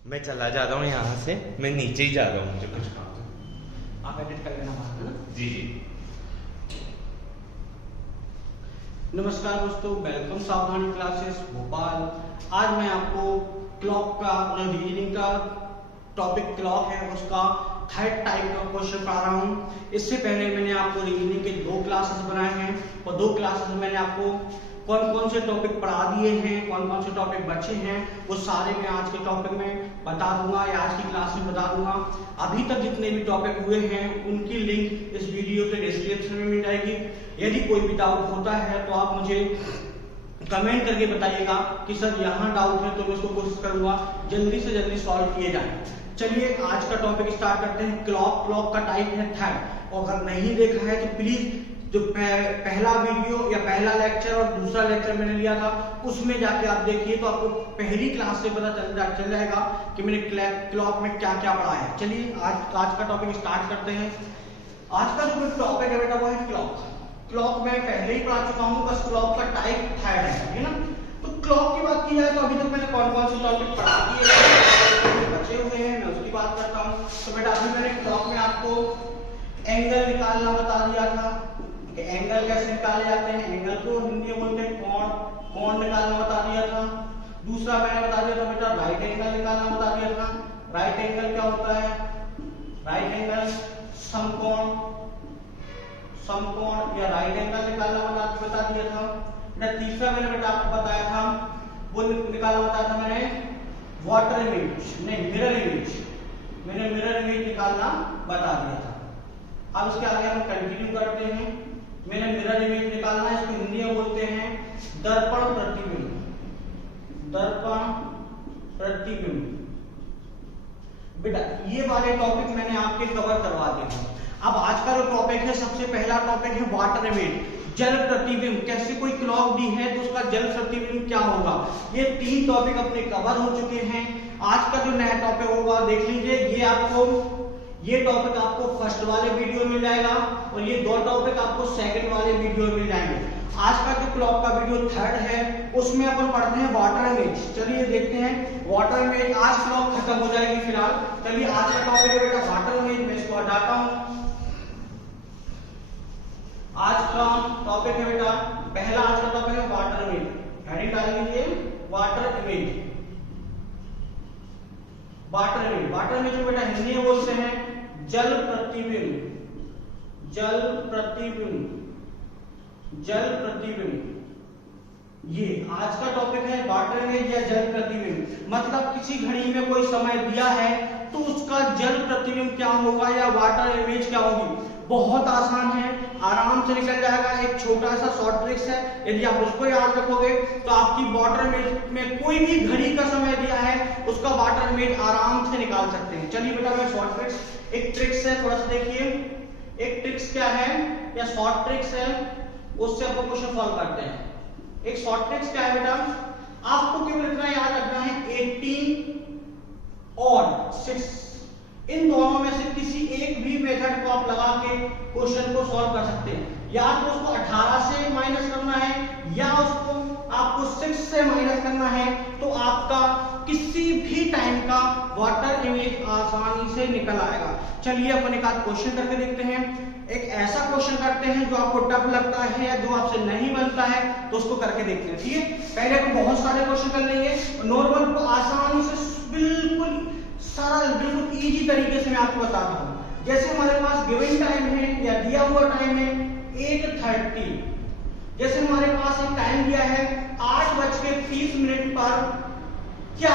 मैं चला जा रहा हूँ यहाँ से, मैं नीचे ही जा रहा हूँ, मुझे कुछ काम है। आप एडिट कर लेना बाद में ना। जी जी। नमस्कार दोस्तों, वेलकम सावधानी क्लासेस भोपाल। आज मैं आपको क्लॉक का रीजनिंग का टॉपिक क्लॉक है उसका थर्ड टाइप का क्वेश्चन पढ़ा रहा हूँ। इससे पहले मैंने आपको रीजनिंग के 2 क्लासेस बनाए हैं और 2 क्लासेस में मैंने आपको कौन कौन से टॉपिक पढ़ा दिए हैं, कौन कौन से टॉपिक बचे हैं, वो सारे मैं आज के टॉपिक में बता दूंगा या आज की क्लास में बता दूंगा। अभी तक जितने भी टॉपिक हुए हैं उनकी लिंक इस वीडियो के डिस्क्रिप्शन में मिल जाएगी। यदि कोई भी डाउट होता है तो आप मुझे कमेंट करके बताइएगा कि सर यहाँ डाउट है, तो मैं उसको कोशिश करूंगा जल्दी से जल्दी सॉल्व किए जाए। चलिए आज का टॉपिक स्टार्ट करते हैं। क्लॉक का टाइप है थर्ड, और अगर नहीं देखा है तो प्लीज जो पहला वीडियो या पहला लेक्चर और दूसरा लेक्चर मैंने लिया था उसमें जाके आप देखिए, तो आपको पहली क्लास से पता चल जाएगा कि मैंने क्लॉक में क्या क्या पढ़ा है। चलिए आज का टॉपिक स्टार्ट करते हैं। आज का जो टॉपिक है बेटा वो है क्लॉक। क्लॉक में पहले ही पढ़ा चुका हूँ, बस क्लॉक का टाइप थर्ड है ना। तो क्लॉक की बात की जाए तो अभी तक मैंने कौन कौन से टॉपिक पढ़ा दिए बचे हुए हैं, मैं उसकी बात करता हूँ। तो बेटा अभी मैंने क्लॉक में आपको एंगल निकालना बता दिया था कि एंगल कैसे निकाले जाते हैं। एंगल को हिंदी में बोलते हैं कोण, कोण निकालना बता दिया था। दूसरा मैंने बता दिया था बेटा राइट एंगल निकालना बता दिया था। राइट एंगल क्या होता है? राइट एंगल समकोण, समकोण या राइट एंगल निकालना बता दिया था बेटा। तीसरा मैंने बेटा आपको बताया था, वो निकालना बताया था मैंने वाटर इमेज, नहीं मिरर इमेज, मैंने मिरर इमेज निकालना बता दिया था। अब इसके आगे हम कंटिन्यू करते हैं। मैंने मिरर इमेज निकालना, इसको हिंदी में बोलते हैं दर्पण प्रतिबिंब, दर्पण प्रतिबिंब। बेटा ये वाले टॉपिक मैंने आपके कवर करवा दिए हैं। अब आज का जो टॉपिक है, सबसे पहला टॉपिक है वाटर इमेज, जल प्रतिबिंब। कैसे कोई क्लॉक दी है तो उसका जल प्रतिबिंब क्या होगा। ये 3 टॉपिक अपने कवर हो चुके हैं। आज का जो नया टॉपिक होगा देख लीजिए, ये टॉपिक आपको फर्स्ट वाले वीडियो में मिल जाएगा और ये 2 टॉपिक आपको सेकंड वाले वीडियो में मिल जाएंगे। आज का जो क्लॉक का वीडियो थर्ड है उसमें अपन पढ़ते हैं वाटर इमेज। चलिए देखते हैं वाटर इमेज। आज क्लॉक खत्म हो जाएगी फिलहाल। चलिए आज का टॉपिक है बेटा वाटर इमेज, मैं इसको हटाता हूं। आज का टॉपिक है बेटा पहला, आज का टॉपिक है वाटर इमेज। हेडिंग डाल लीजिए water image. Water image, water image को बेटा हिंदी में बोलते हैं जल प्रतिबिंब, जल प्रतिबिंब, जल प्रतिबिंब। ये आज का टॉपिक है वाटर इमेज या जल प्रतिबिंब। मतलब किसी घड़ी में कोई समय दिया है तो उसका जल प्रतिबिंब क्या होगा या वाटर इमेज क्या होगी। बहुत आसान है, आराम से निकल जाएगा। एक छोटा सा शॉर्ट ट्रिक्स है, यदि आप उसको याद रखोगे तो आपकी वाटर इमेज में कोई भी घड़ी का समय दिया है उसका वाटर इमेज आराम से निकाल सकते हैं। चलिए बेटा मैं शॉर्ट ट्रिक्स, एक ट्रिक्स है, थोड़ा सा देखिए। एक ट्रिक्स क्या है या शॉर्ट ट्रिक्स है, उससे अपन क्वेश्चन सॉल्व करते हैं। एक शॉर्ट ट्रिक्स क्या है बेटा, आपको केवल इतना याद रखना है 18 और 6, इन दोनों में से किसी एक भी मेथड को आप लगा के क्वेश्चन को सॉल्व कर सकते हैं। या तो उसको 18 से माइनस करना है या उसको आपको 6 से माइनस करना है, तो आपका किसी भी टाइम का वाटर इमेज आसानी से निकल आएगा। चलिए अपन एक आध क्वेश्चन करके देखते हैं। एक ऐसा क्वेश्चन करते हैं जो आपको टफ लगता है या जो आपसे नहीं बनता है तो उसको करके देखते हैं। ठीक है, पहले तो बहुत सारे क्वेश्चन कर लेंगे, नॉर्मल को आसानी से बिल्कुल सरल, बिल्कुल इजी तरीके से मैं आपको बताता हूं। जैसे हमारे पास गिवन टाइम है या दिया हुआ टाइम है 8:30। जैसे हमारे पास एक टाइम दिया है 8:30 पर, क्या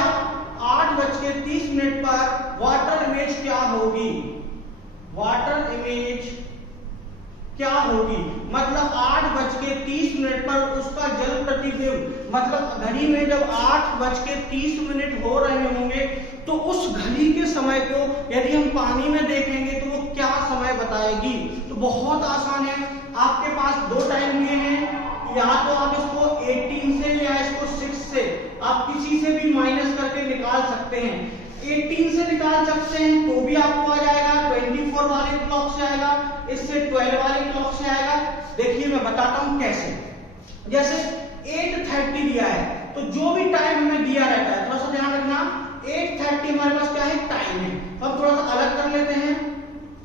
8:30 पर वाटर इमेज क्या होगी, वाटर इमेज क्या होगी। मतलब 8:30 पर उसका जल प्रतिबिंब, मतलब घड़ी में जब 8:30 हो रहे होंगे तो उस घड़ी के समय को यदि हम पानी में देखेंगे तो वो क्या समय बताएगी। तो बहुत आसान है, आपके पास 2 टाइम दिए हैं, या तो आप इसको 18 से या इसको 6 से, आप किसी से भी माइनस करके निकाल सकते हैं। 18 से निकाल सकते हैं तो भी आपको आ जाएगा, 24 वाली क्लॉक से आएगा, इससे 12 वाली क्लॉक से आएगा। देखिए मैं बताता हूं कैसे। जैसे 8:30 दिया है तो जो भी टाइम हमें दिया रहता है, थोड़ा सा ध्यान रखना, 8:30 हमारे पास क्या है, टाइम है। तो हम थोड़ा सा अलग कर लेते हैं।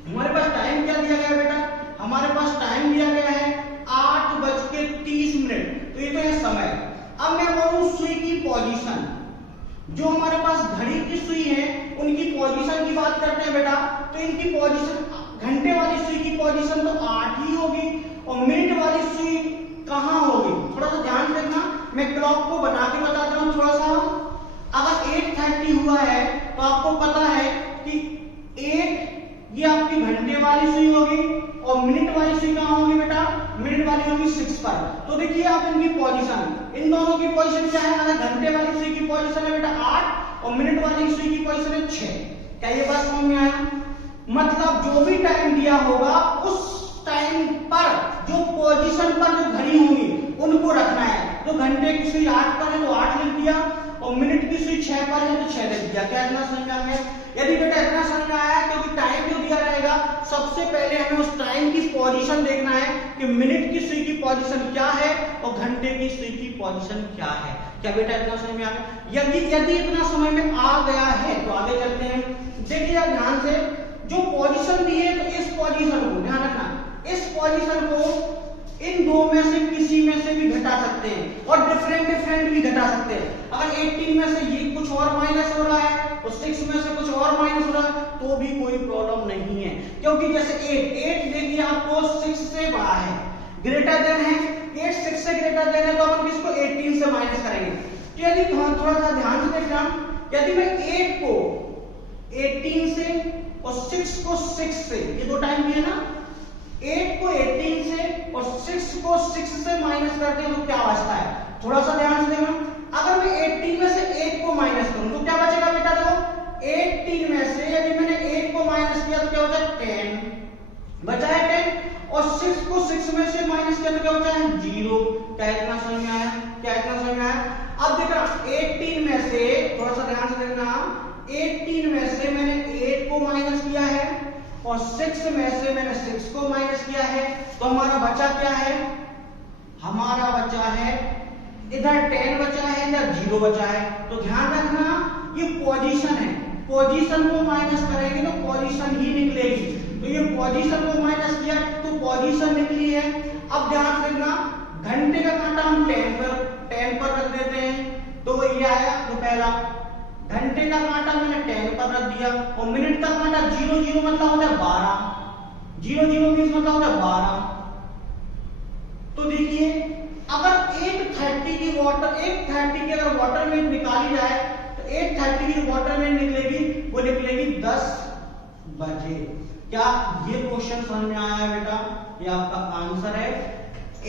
हमारे पास टाइम क्या दिया गया बेटा, हमारे पास टाइम दिया गया है 8:30। तो ये तो है समय। अब मैं बोलूं सुई की पोजीशन, जो हमारे पास घड़ी की सुई है उनकी पोजीशन की बात करते हैं बेटा, तो इनकी पोजीशन, घंटे वाली सुई की पोजीशन तो 8 ही होगी, और मिनट वाली सुई कहां होगी, थोड़ा सा ध्यान रखना। मैं क्लॉक को बना के बताता हूं थोड़ा सा। अगर 8:30 हुआ है तो आपको पता है कि 8 ये आपकी घंटे वाली सुई होगी, और मिनट वाली सुई कहां होगी बेटा, मिनट वाली होगी 6 पर। तो देखिए आप इनकी पोजीशन, इन दोनों की पोजीशन क्या है, अगर घंटे वाली सुई की पोजीशन है बेटा 8 और मिनट वाली सुई की पोजीशन है 6। क्या ये बात समझ में आया? मतलब जो भी टाइम दिया होगा उस टाइम पर जो पोजीशन पर जो घड़ी होगी उनको रखना है। तो घंटे की सुई 8 पर है तो 8 लिख दिया, और मिनट की सुई 6 पर है तो 6 लिख दिया। क्या इतना समझ में आ गया? यदि बेटा इतना समझ में आया, क्योंकि टाइम जो दिया रहेगा सबसे पहले हमें उस टाइम की पोजीशन देखना है कि मिनट की सुई की पोजीशन क्या है और घंटे की सुई की पोजीशन क्या है। क्या बेटा इतना समझ में आ गया? यदि इतना समझ में आ गया है तो आगे चलते हैं। देखिए आप ध्यान से, जो पोजीशन दी है तो इस पोजीशन को ध्यान रखना, इस पोजीशन को इन दो में से किसी में से भी घटा सकते हैं, और डिफरेंट भी घटा सकते हैं। अगर 18 में से ये कुछ और माइनस हो रहा है तो 6 में से कुछ और माइनस हो रहा है तो भी कोई प्रॉब्लम नहीं है, क्योंकि जैसे 8 देखिए आपको 6 से बड़ा है, ग्रेटर देन है, 8 6 से ग्रेटर देन है, तो हम किसको 18 से माइनस करेंगे। तो यदि थोड़ा सा ध्यान से देखना, यदि मैं 8 को 18 से और 6 को 6 से, ये दो टाइम दिए ना, 8 को 18 से और 6 को 6 से माइनस करते हैं तो क्या बचता है, थोड़ा सा ध्यान से देखना। अगर मैं 18 में से 8 को माइनस करूं तो क्या बचेगा बेटा, देखो 18 में से यदि मैंने 8 को माइनस किया तो क्या बचा, 10 बचा है 10, और 6 को 6 में से माइनस किया तो क्या बचा है, 0। क्या इतना समझ में आया? क्या इतना समझ में आया? अब देखना 18 में से, थोड़ा सा ध्यान से देखना, 18 में से मैंने 8 को माइनस किया है और 6 में से मैंने 6 को माइनस किया है, तो हमारा बचा क्या है, हमारा बचा है इधर 10 बचा है, इधर 0 बचा है। तो ध्यान रखना ये पोजीशन है, पोजीशन को माइनस करेंगे तो पोजीशन ही निकलेगी। तो ये पोजीशन को माइनस किया तो पोजीशन निकली है। अब ध्यान रखना, घंटे का कांटा हम 10 पर रख देते हैं तो ये आया, तो पहला घंटे का कांटा मैंने 10 पर रख दिया, और मिनट का कांटा 0 मतलब होता है 12, 0 मींस मतलब होता है 12। तो देखिए अगर 8:30 की अगर वाटर में निकाली जाए तो 8:30 की वाटर में निकलेगी, वो निकलेगी 10 बजे। क्या ये क्वेश्चन समझ में आया बेटा? ये आपका आंसर है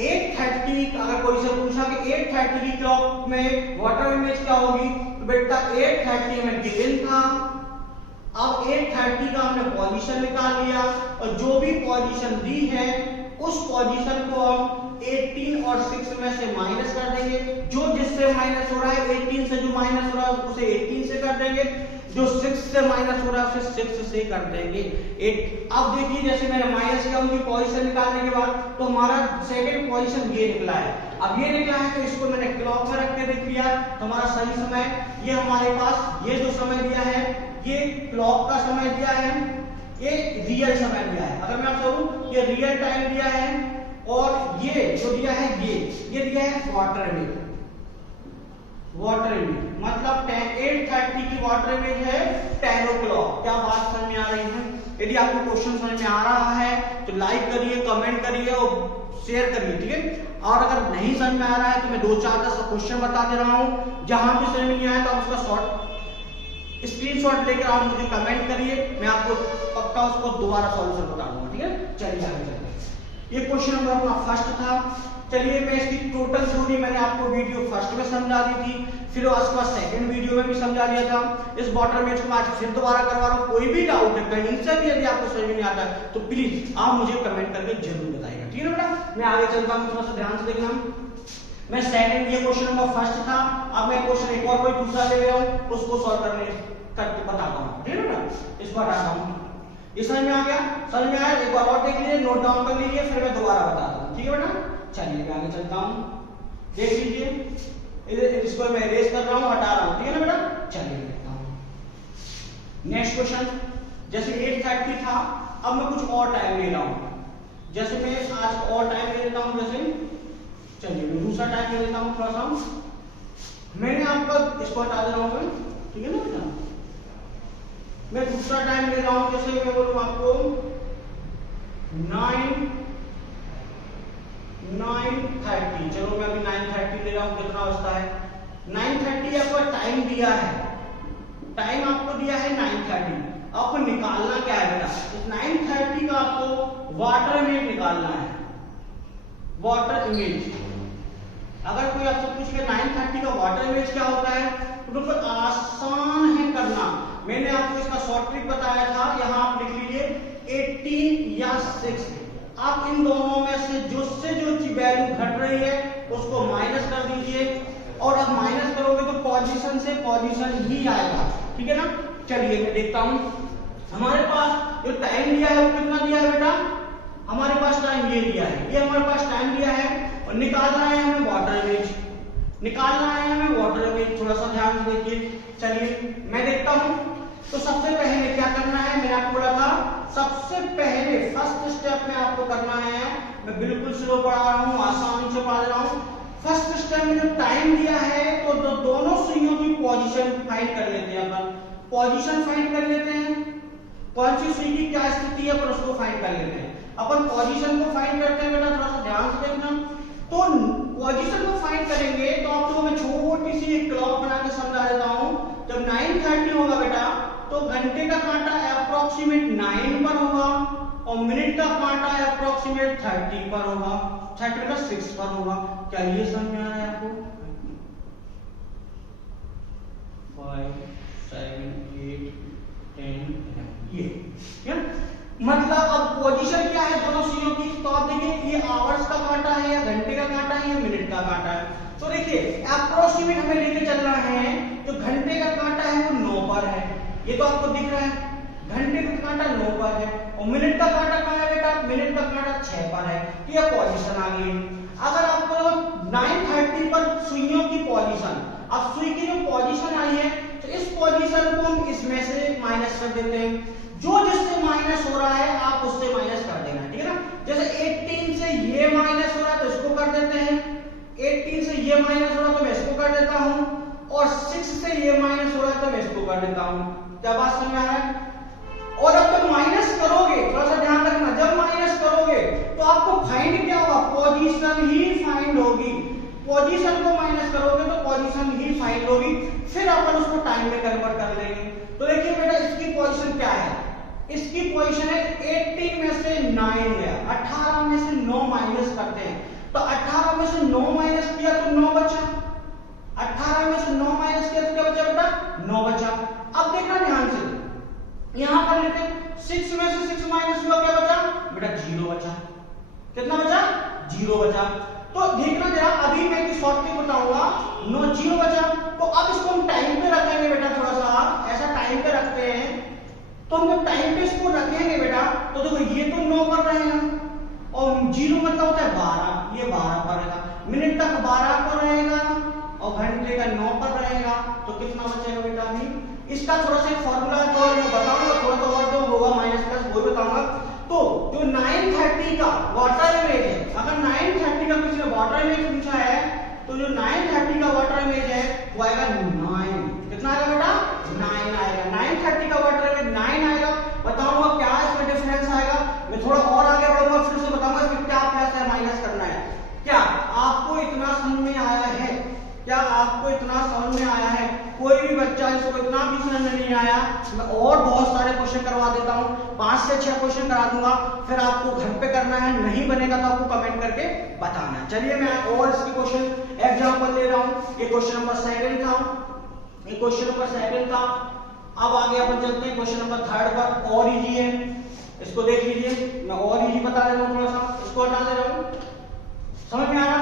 8:30। अगर कोई से पूछा कि 8:30 की क्लॉक में वाटर इमेज क्या होगी, तो बेटा 8:30 में गिवन था। अब 8:30 का हमने पोजीशन निकाल लिया, और जो भी पोजीशन दी है उस पोजीशन को हम 18 और 6 में से माइनस कर देंगे। जो जिससे माइनस हो रहा है 18 से, जो माइनस हो रहा है उसे 18 से कर देंगे, जो 6 से माइनस हो रहा है उसे 6 से कर देंगे 8। अब देखिए जैसे मैंने माइनस किया उनकी पोजीशन निकालने के बाद, तो हमारा सेकंड पोजीशन ये निकला है। अब ये निकला है तो इसको मैंने क्लॉक में रख के देख लिया, तो हमारा सही समय ये हमारे पास, ये जो समय दिया है ये क्लॉक का समय दिया है, ये रियल समय दिया है। अगर मैं आपको कहूं ये रियल टाइम दिया है, और ये जो दिया है ये दिया है वाटर इमेज मतलब 8:30 की वाटर इमेज है 10 o'clock। क्या बात समझ में आ रही है? यदि आपको क्वेश्चन समझ में आ रहा है तो लाइक करिए, कमेंट करिए और शेयर करिए, ठीक है। और अगर नहीं समझ में आ रहा है तो मैं 2-4 क्वेश्चन बता दे रहा हूं, जहां भी समझ में नहीं आया तो आप उसका शॉर्ट स्क्रीनशॉट लेकर आप मुझे कमेंट करिए, मैं आपको पक्का उसको दोबारा सॉल्यूशन बता दूंगा, ठीक है। चलिए आगे चलते हैं। ये क्वेश्चन नंबर अपना फर्स्ट था। चलिए मैं इसकी टोटल थ्योरी मैंने आपको वीडियो फर्स्ट में समझा दी थी, फिर उसके बाद सेकंड वीडियो में भी समझा दिया था। इस वाटर इमेज को मैं आज फिर दोबारा करवा रहा हूँ। कोई भी डाउट है कहीं से भी यदि आपको समझ में नहीं आता तो प्लीज आप मुझे कमेंट करके जरूर बताइएगा, ठीक है बेटा। मैं आगे चलता हूँ, थोड़ा सा ध्यान से देखना। मैं सेकंड, ये क्वेश्चन नंबर फर्स्ट था, अब मैं क्वेश्चन एक और कोई दूसरा ले रहा हूँ, उसको सॉल्व करके बताता हूँ, ठीक है बेटा। इसको हटाता हूँ। ये समझ में आ गया? समझ में आया? एक बार और देख लीजिए, नोट डाउन कर लीजिए, फिर मैं दोबारा बताता हूँ, ठीक है बेटा। चलिए मैं आगे चलता हूँ, देख लीजिए। इसको मैं इरेज कर रहा हूँ, हटा रहा हूँ, ठीक है ना बेटा। चलिए देखता हूँ। नेक्स्ट क्वेश्चन, जैसे 8:30 था, अब मैं कुछ और टाइम ले रहा हूं, जैसे मैं आज और टाइम ले लेता हूं, जैसे चलिए मैं दूसरा टाइम ले लेता हूं थोड़ा सा, मैंने आपका इसको हटा दे रहा हूं, ठीक है ना बेटा, मैं दूसरा टाइम ले रहा हूं, जैसे मैं बोलूं आपको 9:30, चलो मैं अभी 9:30 ले रहा हूं, कितना बजता है 9:30, आपको टाइम दिया है, टाइम आपको दिया है 9:30, आपको निकालना क्या है बेटा, इस 9:30 का आपको वाटर इमेज निकालना है, वाटर इमेज। अगर कोई आपसे पूछे 9:30 का वाटर इमेज क्या होता है, तो बिल्कुल आसान है करना, मैंने आपको इसका शॉर्ट ट्रिक बताया था, यहां आप लिख लीजिए 18 या 6, आप इन दोनों में से जो वैल्यू घट रही है उसको माइनस कर दीजिए, और अब माइनस करोगे तो पोजीशन से पोजीशन ही आएगा, ठीक है ना। चलिए मैं देखता हूं, हमारे पास जो टाइम दिया है वो कितना दिया है बेटा, हमारे पास टाइम ये दिया है, ये हमारे पास टाइम दिया है, और निकालना है हमें वाटर इमेज, निकालना है हमें वाटर इमेज, थोड़ा सा ध्यान से देखिए। चलिए मैं देखता हूं, तो सबसे पहले क्या करना है, मैंने आपको बोला था सबसे पहले फर्स्ट स्टेप में आपको करना है, मैं बिल्कुल स्लो पढ़ा रहा हूं, आसानी से पढ़ा रहा हूं। फर्स्ट स्टेप में जो टाइम दिया है तो दोनों सुइयों की पोजीशन फाइंड कर लेते हैं, अपन पोजीशन फाइंड कर लेते हैं, कौन सी सुई की क्या स्थिति है पर उसको फाइंड कर लेते हैं। अपन पोजीशन को फाइंड करते हैं बेटा, थोड़ा सा ध्यान से देखना, तो पोजीशन को फाइंड करेंगे तो आप लोगों में छोटी सी एक क्लॉक बना के समझा देता हूं, जब 9:30 होगा बेटा तो घंटे का कांटा अप्रोक्सीमेट 9 पर होगा, और मिनट का कांटा अप्रोक्सीमेट 30 पर होगा, 30 का 6 पर होगा। क्या ये समझ में आ रहा है आपको? 5 7 8 10 ये क्या मतलब, अब पोजीशन क्या है दोनों सुइयों की, तो आप देखिए ये आवर्स का कांटा है या घंटे का कांटा है या मिनट का कांटा है, तो देखिए अप्रोक्सीमेट हमें लेके चलना है, तो घंटे का कांटा है वो 9 पर है, ये तो आपको दिख रहा है, घंटे का कांटा 9 पर है, और मिनट का कांटा कहां है बेटा, मिनट का कांटा 6 पर है, तो ये पोजीशन आ गई। अगर आपको 9:30 पर सुइयों की पोजीशन, अब सुई की जो पोजीशन आई है तो इस पोजीशन को हम इसमें से माइनस कर देते हैं, जो जिससे माइनस हो रहा है आप उससे माइनस कर देना, ठीक है ना। जैसे 18 से ये माइनस हो रहा है तो इसको कर देते हैं, 18 से ये माइनस हो रहा है तो मैं इसको कर देता हूं, और 6 से ये माइनस हो रहा है तो मैं इसको कर देता हूं। क्या बात समझ में आ रहा है? और अब जब माइनस करोगे, थोड़ा सा ध्यान रखना, जब माइनस करोगे तो आपको फाइंड क्या होगा, पोजीशन ही फाइंड होगी, पोजीशन को माइनस करोगे तो पोजीशन ही फाइंड होगी, फिर अपन उसको टाइम में कन्वर्ट कर लेंगे। तो देखिए बेटा इसकी पोजीशन क्या है, इसकी पोजीशन है 18 में से 9 गया, 18 में से 9 माइनस करते हैं, तो 18 में से 9 माइनस किया तो 9 बचा, 18 में से 9 माइनस किया तो क्या बचा बेटा, 9 बचा। अब देखना ध्यान से, यहां पर लेते हैं 6 में से 6 माइनस हुआ, क्या बचा बेटा 0 बचा, कितना बचा 0 बचा। तो देखना जरा, अभी मैं एक शॉर्ट ट्रिक बताऊंगा, 0 बचा, तो अब इसको हम टाइम पे रखेंगे बेटा, थोड़ा सा ऐसा टाइम पे रखते हैं, तो हम जब टाइम पे इसको रखेंगे बेटा तो देखो ये तो 9 पर रहेगा, और 0 मतलब होता है 12, ये 12 पर रहेगा, मिनट तक 12 पर रहेगा, और घंटे का 9 पर रहेगा, तो कितना बचेगा बेटा। अभी इसका थोड़ा सा फॉर्मूला तो मैं बताऊंगा, थोड़ा सा और जो होगा माइनस प्लस वो बताऊंगा। तो जो 9:30 का वाटर इमेज है, अगर 9:30 का किसी ने वाटर इमेज पूछा है तो जो 9:30 का वाटर इमेज है वो आएगा 9, कितना आएगा बेटा 9 आएगा, 9:30 का वाटर इमेज 9 आएगा। बताऊंगा क्या इसमें डिफरेंस आएगा, मैं थोड़ा और आगे बढ़ूंगा फिर से बताऊंगा इसमें क्या प्लस है माइनस करना है। क्या आपको इतना समझ में आया है, क्या आपको इतना समझ में आया है? कोई भी बच्चा इसको इतना भी समझ में नहीं आया, मैं और बहुत सारे क्वेश्चन करवा देता हूं, 5 से 6 क्वेश्चन करा दूंगा, फिर आपको घर पे करना है, नहीं बनेगा तो आपको कमेंट करके बताना। चलिए मैं और इसकी क्वेश्चन एग्जांपल ले रहा हूं, ये क्वेश्चन नंबर 2 था, ये क्वेश्चन नंबर 2 था। अब आगे अपन चलते हैं क्वेश्चन नंबर 3 पर, और इजी है, इसको देख लीजिए, मैं और इजी बता रहा हूं, थोड़ा सा इसको हटा दे रहा हूं। समझ में आ रहा,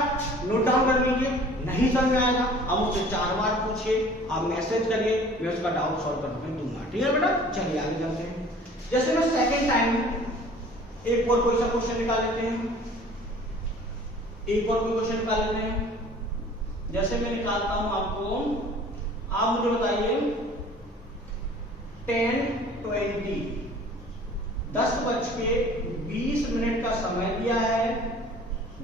नोट डाउन कर लीजिए, नहीं समझ में आएगा अब मुझसे 4 बार पूछिए, आप मैसेज करिए, मैं उसका डाउट सॉल्व कर दूंगा, ठीक है बेटा। चलिए आगे चलते हैं, जैसे मैं सेकंड टाइम एक और कोई सा क्वेश्चन निकाल लेते हैं, एक और कोई क्वेश्चन निकाल लेते हैं। जैसे मैं निकालता हूं आपको, आप मुझे बताइए 10:20 10:20 का समय दिया है,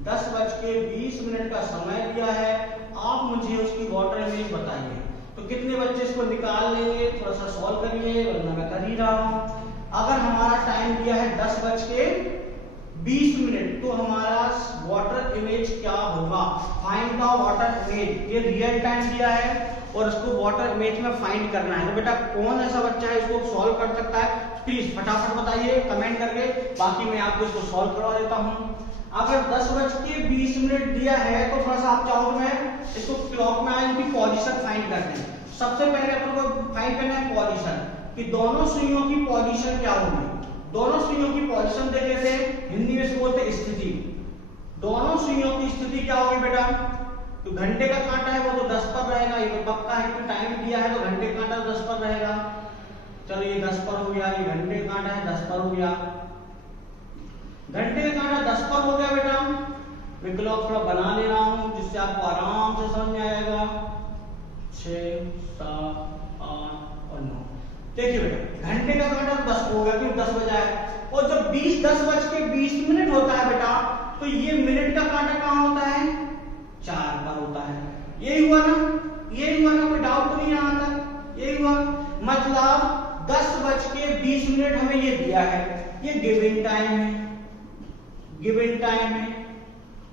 10:20 का समय दिया है। आप मुझे उसकी वाटर इमेज बताइए। तो कितने बच्चे इसको निकाल लेंगे, थोड़ा सा सॉल्व करिए, वरना मैं कर ही रहा हूं। अगर हमारा टाइम दिया है 10:20 तो हमारा वाटर इमेज क्या होगा? Find the water image. ये रियल टाइम दिया है और उसको वाटर इमेज में फाइंड करना है। तो बेटा कौन ऐसा बच्चा है इसको सॉल्व कर सकता है? प्लीज फटाफट बताइए कमेंट करके, बाकी मैं आपको इसको सॉल्व करवा देता हूं। अगर 10:20 दिया है तो थोड़ा सा आप चाहो तो मैं इसको क्लॉक में आए इनकी पोजीशन फाइंड करते हैं। सबसे पहले अपन को फाइंड करना है पोजीशन, कि दोनों सुइयों की पोजीशन क्या होगी। दोनों सुइयों की पोजीशन देख लेते हैं, हिंदी में इसको बोलते हैं स्थिति। दोनों सुइयों की स्थिति क्या होगी बेटा? तो घंटे का कांटा है वो तो 10 पर रहेगा, ये तो पक्का है कि टाइम दिया है तो घंटे का कांटा 10 पर रहेगा। चलो ये 10 पर हो गया, ये घंटे का कांटा है 10 पर हो गया, घंटे का कांटा 10 पर हो गया बेटा। मैं क्लॉक थोड़ा बना ले रहा हूं जिससे आपको आराम से समझ में आएगा। 6, 7, 8 और 9। देखिए बेटा घंटे का कांटा 10 हो गया क्योंकि 10 बजा है, और जब 10:20 होता है बेटा तो ये मिनट का कांटा कहां होता है? 4 पर होता है। यही हुआ ना, यही हुआ ना, कोई डाउट तो नहीं यहां तक? यही हुआ, मतलब 10:20 हमें ये दिया है, ये गिवन टाइम है, गिवन टाइम है।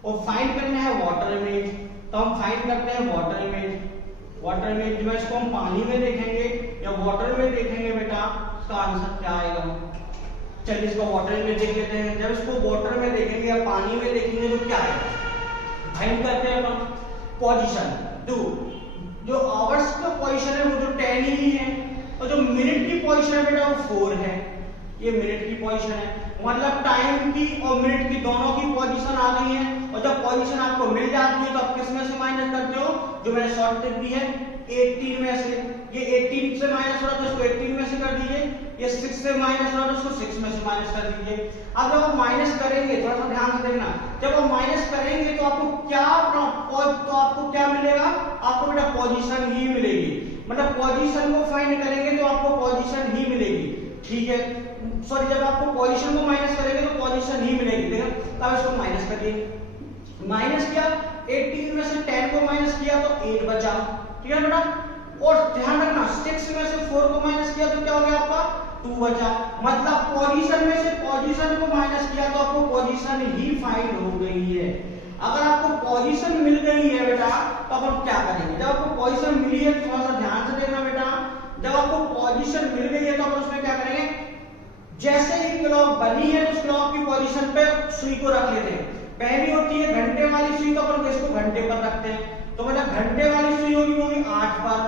और फाइंड करना है वाटर इमेज, तो हम फाइंड करते हैं वाटर इमेज। वाटर इमेज में इसको हम पानी में देखेंगे या वाटर में देखेंगे बेटा, इसका आंसर क्या आएगा? चलिए इसको वाटर इमेज देख लेते हैं। जब इसको वाटर में देखेंगे या पानी में देखेंगे तो क्या आएगा? फाइंड करते हैं अपन पोजीशन। जो आवर्स का पोजीशन है वो तो 10 ही है, और जो मिनट की पोजीशन है बेटा वो 4 है। ये मिनट की पोजीशन है, मतलब टाइम की और मिनट की दोनों की पोजीशन आ गई है। और जब पोजीशन आपको मिल जाती है तो आप किस में से माइनस करते हो? जो मैंने शॉर्ट ट्रिक दी है 18 में से। ये 18 से माइनस हो रहा है तो इसको 18 में से कर दीजिए, ये 6 से माइनस हो रहा है तो इसको 6 में से माइनस कर दीजिए। अब जब आप माइनस करेंगे, थोड़ा सा ध्यान से देखना, जब आप माइनस करेंगे तो आपको क्या मिलेगा? आपको बेटा पोजीशन ही मिलेगी, मतलब पोजीशन को फाइंड करेंगे तो आपको पोजीशन ही मिलेगी। ठीक है, सॉरी, जब आपको पोजीशन को माइनस करेंगे तो पोजीशन ही मिलेगी। देखो अब इसको माइनस करिए, माइनस किया 18 में से 10 को माइनस किया तो 8 बचा। ठीक है बेटा, और ध्यान रखना 6 में से 4 को माइनस किया तो क्या हो गया आपका? 2 बचा। मतलब पोजीशन में से पोजीशन को माइनस किया तो आपको पोजीशन ही फाइंड हो गई है। अगर आपको पोजीशन मिल गई है बेटा तो अब हम क्या करेंगे? जब आपको पोजीशन मिली है, थोड़ा सा ध्यान से देखना बेटा, जब आपको पोजीशन मिल गई है तो अपन उसमें क्या करेंगे? जैसे ही क्लॉक बनी है तो उस क्लॉक की पोजीशन पे सुई को रख लेते हैं। पहली होती है घंटे वाली सुई, तो अपन इसको घंटे पर रखते हैं। तो बेटा घंटे वाली सुई होगी वो 8 पर।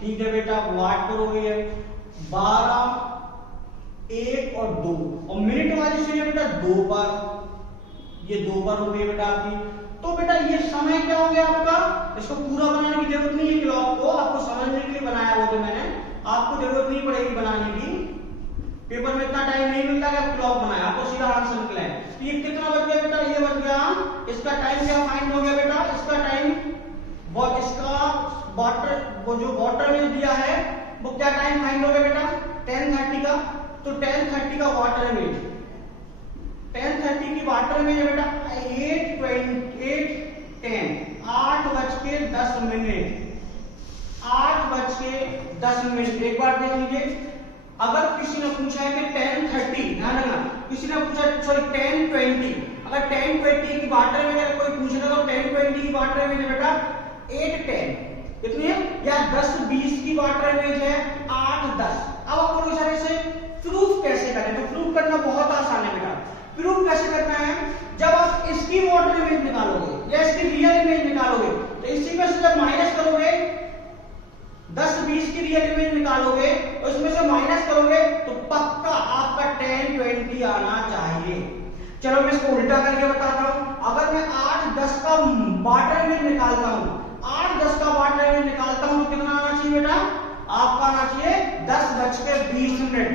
ठीक है बेटा, वो 8 पर हो गई है। 12, 1 और 2। और मिनट वाली सुई है बेटा 2 पर, ये 2 पर हो गई बेटा आपकी। तो बेटा ये समय क्या हो गया आपका? इसको पूरा बनाने की जरूरत नहीं है, क्लॉक को आपको समझने के लिए बनाया वो तो मैंने, आपको जरूरत नहीं पड़ेगी बनाने की। पेपर में इतना टाइम नहीं मिलता कि आप क्लॉक बनाए, आपको सीधा आंसर निकला है। तो ये कितना बच गया बेटा? ये बच गया, इसका टाइम क्या फाइंड हो गया बेटा? इसका टाइम, इसका वाटर, वो जो वाटर में दिया है वो क्या टाइम फाइंड हो गया बेटा? 10:30 का। तो 10:30 का वाटर में, 10:30 की वाटर में है बेटा 8:10, 8:10। 8:10। एक बार देख लीजिए, अगर किसी ने पूछा है कि 10:30, ध्यान रखना, किसी ने पूछा सॉरी 10:20, अगर 10:20 की वाटर में अगर कोई पूछेगा तो 10:20 की वाटर में बेटा 8:10 कितनी है, या 10:20 की वाटर में है 8:10। अब आपको इशारे से प्रूफ कैसे करें? तो प्रूफ करना बहुत आसान है बेटा। प्रूफ कैसे करना है? जब आप इसकी वाटर इमेज निकालोगे या इसकी रियल इमेज निकालोगे तो इसी में से जब माइनस करोगे, 10:20 की रियल इमेज निकालोगे और इसमें से माइनस करोगे तो पक्का आपका 10:20 आना चाहिए। चलो मैं इसको उल्टा करके बताता हूं। अगर मैं 8:10 का वाटर इमेज निकालता हूं, 8:10 का वाटर इमेज निकालता हूं तो कितना आना चाहिए बेटा? आपका आना चाहिए 10:20। हमें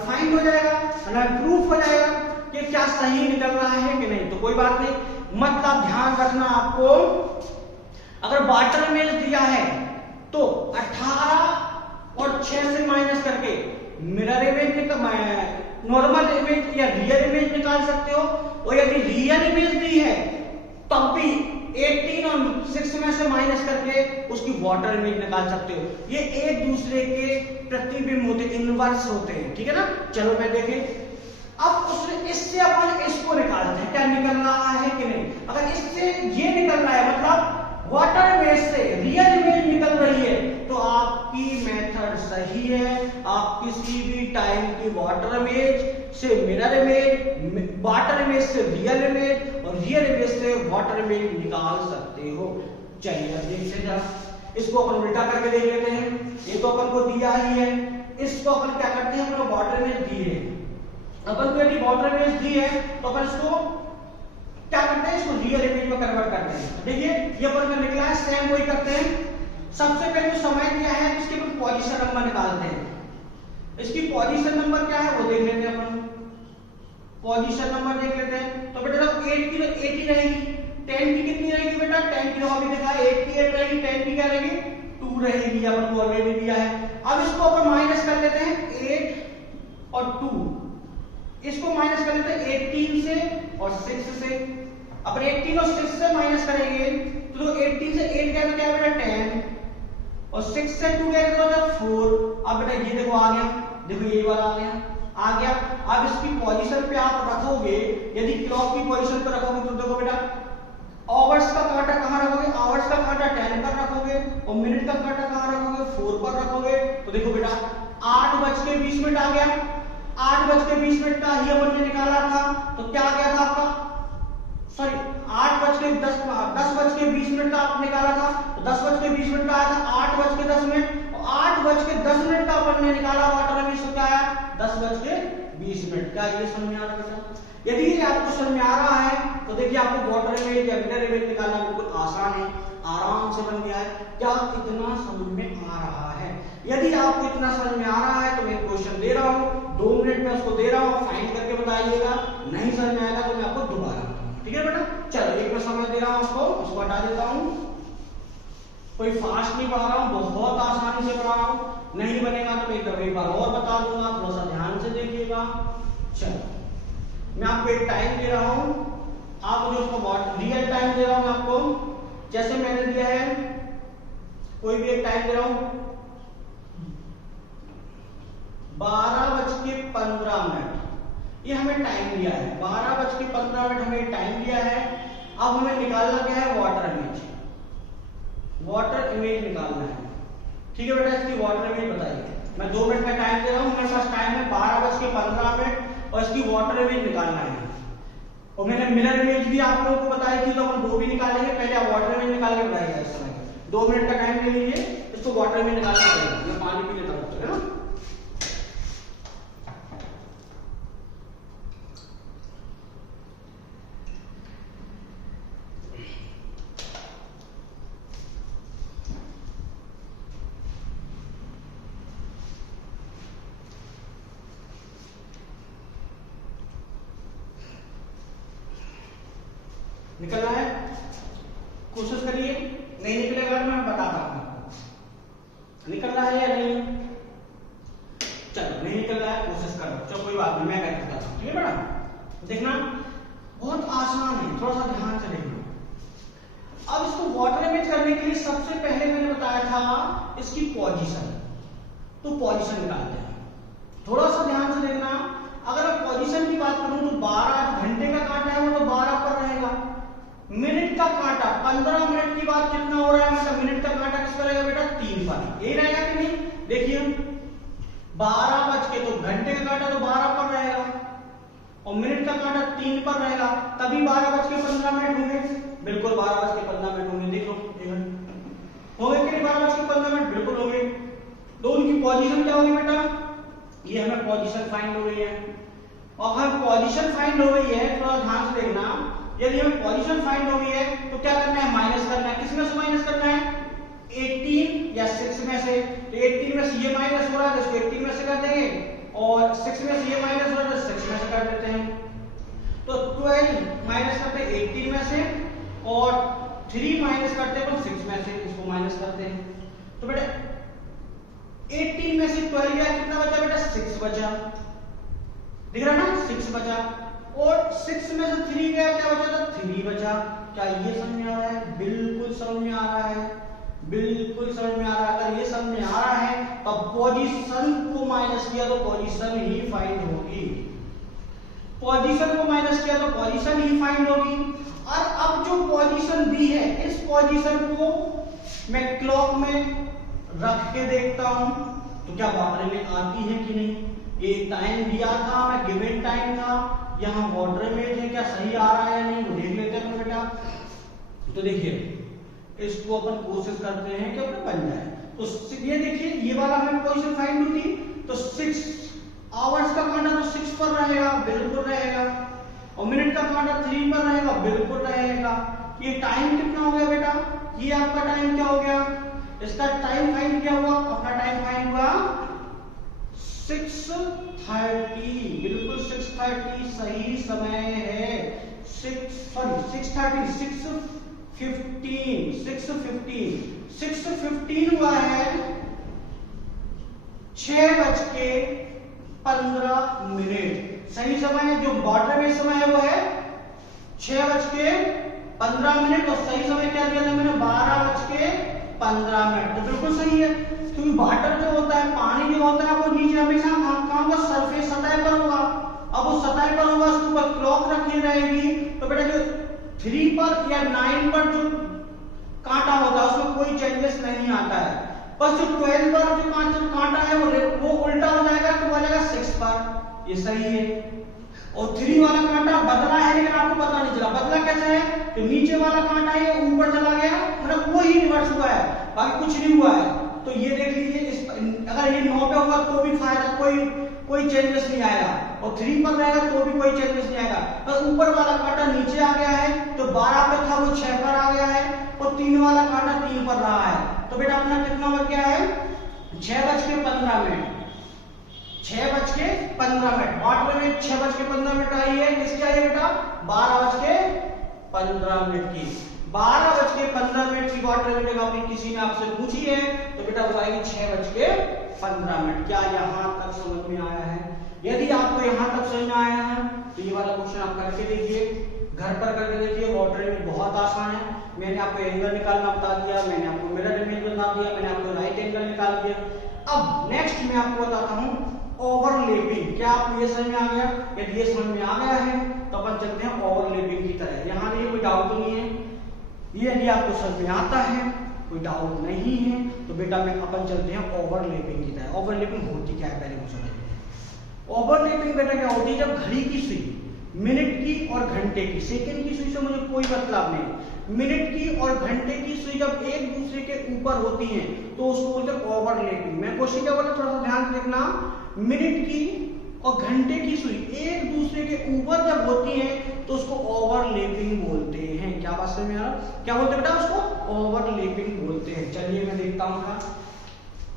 फाइंड हो जाएगा, हमें प्रूफ हो जाएगा कि क्या सही निकल रहा है कि नहीं। तो कोई बात नहीं, मतलब ध्यान रखना आपको, अगर वाटर इमेज दिया है तो 18 और 6 से माइनस करके मिरर इमेज नॉर्मल इमेज या रियल इमेज निकाल सकते हो, और यदि रियल इमेज दी है तब भी 18 और 6 में से माइनस करके उसकी वाटर इमेज निकाल सकते हो। ये एक दूसरे के प्रतिबिंब होते, इनवर्स होते हैं, ठीक है ना। चलो मैं देखें, अब उसने इससे अपन इसको निकालते हैं, क्या निकल रहा है कि नहीं। अगर इससे ये निकल रहा है मतलब वाटर इमेज से रियल इमेज निकल रही है, तो आपकी मेथड सही है। आप किसी भी टाइम की वाटर इमेज से मिरर इमेज, वाटर इमेज से रियल इमेज और रियल इमेज से वाटर इमेज निकाल सकते हो। चलिए अब देखते हैं, इसको अपन उल्टा करके देख लेते हैं। ये तो अपन को दिया ही है, इसको अपन क्या करते हैं, अपन वाटर इमेज दी है, अपन को यदि वाटर इमेज दी है तो अपन इसको क्या करते हैं, इसको रियल इमेज में कन्वर्ट करते हैं। देखिए ये अपन का निकला है, सेम वही करते हैं। सबसे पहले जो समय दिया है इसके अपन पोजीशन नंबर निकालते हैं। इसकी पोजीशन नंबर क्या है वो देख लेते हैं अपन, पोजीशन नंबर देख लेते हैं। तो बेटा जब 8 की तो 80 रहेगी, 10 की कितनी रहेगी बेटा, 10 की तो अभी देखा 8 की 8 रहेगी, 10 की क्या रहेगी 2 रहेगी, अपन को ऑलरेडी दिया है। अब इसको अपन माइनस कर लेते हैं 8 और 2, इसको माइनस कर लेते हैं 18 से और 6 से। अब 18 और 6 से माइनस करेंगे तो 18 से 8 गया तो क्या बेटा 10 और 6 से 2 गया तो 4। अब बेटा ये देखो आ गया, देखो ये वाला आ गया। अब इसकी पोजीशन पे आप रखोगे, यदि क्लॉक की पोजीशन पे रखोगे तो देखो बेटा आवर्स का कांटा कहां रखोगे, आवर्स का कांटा 10 पर रखोगे और मिनट का कांटा कहां रखोगे 4 पर रखोगे। तो देखो बेटा 8:20 आ गया, 8:20 का ही अपन ने निकाला था, तो क्या आ गया था आपका, सॉरी 10:20 का आपने निकाला था, तो 10:20 का आया था 8:10 और 8:10 का अपन ने निकाला वाटर इमेज, तो क्या आया 10:20। क्या ये समझ में आ रहा है? यदि आपको समझ में आ रहा है तो देखिए आपको वाटर इमेज या मिरर इमेज निकालना बिल्कुल आसान है, आराम से बन गया है। क्या इतना समझ में आ रहा है? यदि आपको इतना समझ में आ रहा है तो मैं क्वेश्चन दे रहा हूँ, 2 मिनट में उसको दे रहा हूँ, फाइंड करके बताइएगा। नहीं समझ में आएगा तो मैं आपको दोबारा बताऊंगा, ठीक है बेटा। चलो एक मैं समय दे रहा हूँ, उसको हटा देता हूँ। कोई फास्ट नहीं पढ़ा रहा हूँ, बहुत आसानी से पढ़ा रहा हूँ। नहीं बनेगा तो मैं एक बार और बता दूंगा, थोड़ा सा ध्यान से देखिएगा। चलो मैं आपको एक टाइम दे रहा हूँ, आप मुझे उसको रियल टाइम दे रहा हूँ आपको, जैसे मैंने दिया है कोई भी एक टाइम दे रहा हूँ 12:15। ये हमें टाइम दिया है 12:15 हमें टाइम दिया है। अब हमें निकालना क्या है, वाटर इमेज, वाटर इमेज निकालना है, ठीक है बेटा। इसकी वाटर इमेज बताइए, मैं 2 मिनट का टाइम दे रहा हूँ, मेरे पास टाइम है 12:15 और इसकी वाटर इमेज निकालना है। और मैंने मिरर इमेज भी आप लोगों को बताई थी, तो अपन वो भी निकालेंगे। पहले आप वाटर इमेज निकाल के बताइएगा। इस समय 2 मिनट का टाइम ले लीजिए, इसको वाटर इमेज निकालना पड़ेगा। मैं पानी पी लेता हूँ, है ना। निकलना है, कोशिश करिए। नहीं निकलेगा तो मैं बताता हूं आपको निकलना है या नहीं। चलो नहीं निकल रहा है, कोशिश करो, चलो कोई बात नहीं, मैं करके बताता हूं, ठीक है बेटा। देखना बहुत आसान है, थोड़ा सा ध्यान से देखना। अब इसको वाटर इमेज करने के लिए सबसे पहले मैंने बताया था इसकी पोजीशन, तो पोजीशन निकालते हैं। थोड़ा सा ध्यान से देखना, अगर मैं पोजीशन की बात करूं तो 12 घंटे का कांटा है वो तो 12 पर रहेगा। मिनट का कांटा 15 मिनट की बात कितना हो रहा है, मतलब मिनट का कांटा किस पर रहेगा बेटा 3 पर, यही रहेगा कि नहीं। देखिए 12 बज के, तो घंटे का कांटा तो 12 पर रहेगा और मिनट का कांटा 3 पर रहेगा, तभी 12:15 होंगे। बिल्कुल 12:15 होंगे, देख लो होंगे कि नहीं 12:15, बिल्कुल होंगे। तो उनकी पोजीशन क्या होगी बेटा, ये हमें पोजीशन फाइंड हो गई है। और हम पोजीशन फाइंड हो गई है, थोड़ा ध्यान से देखना, यदि हमें पोजीशन फाइंड हो गई है तो क्या करना है, माइनस करना है। किसमें से माइनस करना है, 18 या 6 में से। तो 18 में से ये माइनस हो रहा है तो इसको 18 में से कर देंगे, और 6 में से ये माइनस हो रहा है तो 6 में से कर देते हैं। तो 12 माइनस करते हैं 18 में से, और 3 माइनस करते हैं 6 में से, इसको माइनस करते हैं। तो बेटा 18 में से 12 गया, कितना बचा बेटा? 6 बचा, दिख रहा ना? 6 बचा। और 6 में से 3 गया, क्या बचा था? 3 बचा। क्या ये समझ में आ रहा है? बिल्कुल समझ में आ रहा है, बिल्कुल समझ में आ रहा है। अगर ये समझ में आ रहा है तो पोजीशन को माइनस किया तो पोजीशन ही फाइंड होगी, पोजीशन को माइनस किया तो पोजीशन ही फाइंड होगी। और अब जो पोजीशन दी है, इस पोजीशन को मैं क्लॉक में रख के देखता हूं तो क्या वाटर में आती है कि नहीं। ये टाइम दिया था, मैं गिवन टाइम था, यहाँ वाटर इमेज है, क्या सही आ रहा है या नहीं वो देख लेते हैं बेटा। तो देखिए इसको अपन कोशिश करते हैं कि अपने बन जाए। तो ये देखिए ये वाला हमें पोजीशन फाइंड हुई थी, तो 6 आवर्स का कांटा तो 6 पर रहेगा, बिल्कुल रहेगा। और मिनट का कांटा 3 पर रहेगा, बिल्कुल रहेगा। ये टाइम कितना हो गया बेटा? ये आपका टाइम क्या हो गया? इसका टाइम फाइंड क्या हुआ? अपना टाइम फाइंड हुआ 6:30, बिल्कुल 6:30 सही समय है। 6:15 हुआ है। 6:15 सही समय है। जो वाटर में समय है वो है 6:15 और सही समय क्या दिया था मैंने? 12:15। तो बिल्कुल सही है, क्योंकि वाटर जो होता है, पानी जो होता है, वो नीचे हमेशा कहाँ होगा? सरफेस, सतह पर होगा। अब वो सतह पर होगा, उसके ऊपर क्लॉक रखी रहेगी, तो बेटा जो 3 पर या 9 पर जो कांटा होता है उसमें कोई चेंजेस नहीं आता है। बस जो 12 पर जो कांटा है वो उल्टा हो जाएगा, तो वो आ जाएगा 6 पर। ये सही है। और 3 वाला कांटा बदला है, लेकिन आपको पता नहीं चला। बदला कैसे है? तो नीचे वाला कांटा है ऊपर चला गया, मतलब वो ही रिवर्स हुआ है, बाकी कुछ नहीं हुआ है। तो ये देख लीजिए, अगर ये 9 पे होगा तो भी फायदा, कोई चेंजेस नहीं आएगा। और 3 पर रहेगा तो भी कोई चेंजेस नहीं आएगा। तो ऊपर वाला कांटा नीचे आ गया है, तो 12 पे था वो 6 पर आ गया है। और 3 वाला कांटा 3 पर रहा है, तो बेटा अपना कितना बच गया है? 6:15। 6:15। वाटर में 6:15 आई है, किसकी आई है बेटा? 12:15 की। 12:15 की वाटर इमेज आपने किसी ने आपसे पूछी है, तो बेटा वो आएगी 6:15। क्या यहां तक समझ में आया है? यदि आपको यहां तक समझ में आया है तो ये वाला क्वेश्चन आप करके देखिए, घर पर करके देखिए। वाटर इमेज बहुत आसान है। मैंने आपको एंगल निकालना बता दिया, मैंने आपको मिरर इमेज बता दिया, मैंने आपको राइट एंगल निकाल दिया। अब नेक्स्ट मैं आपको बताता हूं ओवरलैपिंग। क्या आपको ये समझ में आ गया? यदि ये समझ में आ गया है तो अपन चलते हैं ओवरलैपिंग की तरह। यहां भी कोई डाउट नहीं है, ये यदि आपको समझ में आता है, कोई डाउट नहीं है, तो बेटा मैं अपन चलते हैं ओवरलैपिंग की तरह। ओवरलैपिंग होती क्या है पहले वो समझते हैं। ओवरलैपिंग बेटा क्या होती है? जब घड़ी की सुई मिनट की और घंटे की, सेकंड की सुई से मुझे कोई मतलब नहीं, मिनट की और घंटे की सुई जब एक दूसरे के ऊपर होती हैं तो उसको बोलते हैं ओवरलैपिंग। मैं क्वेश्चन क्या बोला, थोड़ा सा ध्यान से देखना। मिनट की और घंटे की सुई एक दूसरे के ऊपर जब होती हैं तो उसको ओवरलैपिंग बोलते हैं। क्या बात समझ में आ रहा? क्या बोलते हैं बेटा? उसको ओवरलैपिंग बोलते हैं। चलिए मैं देखता हूं,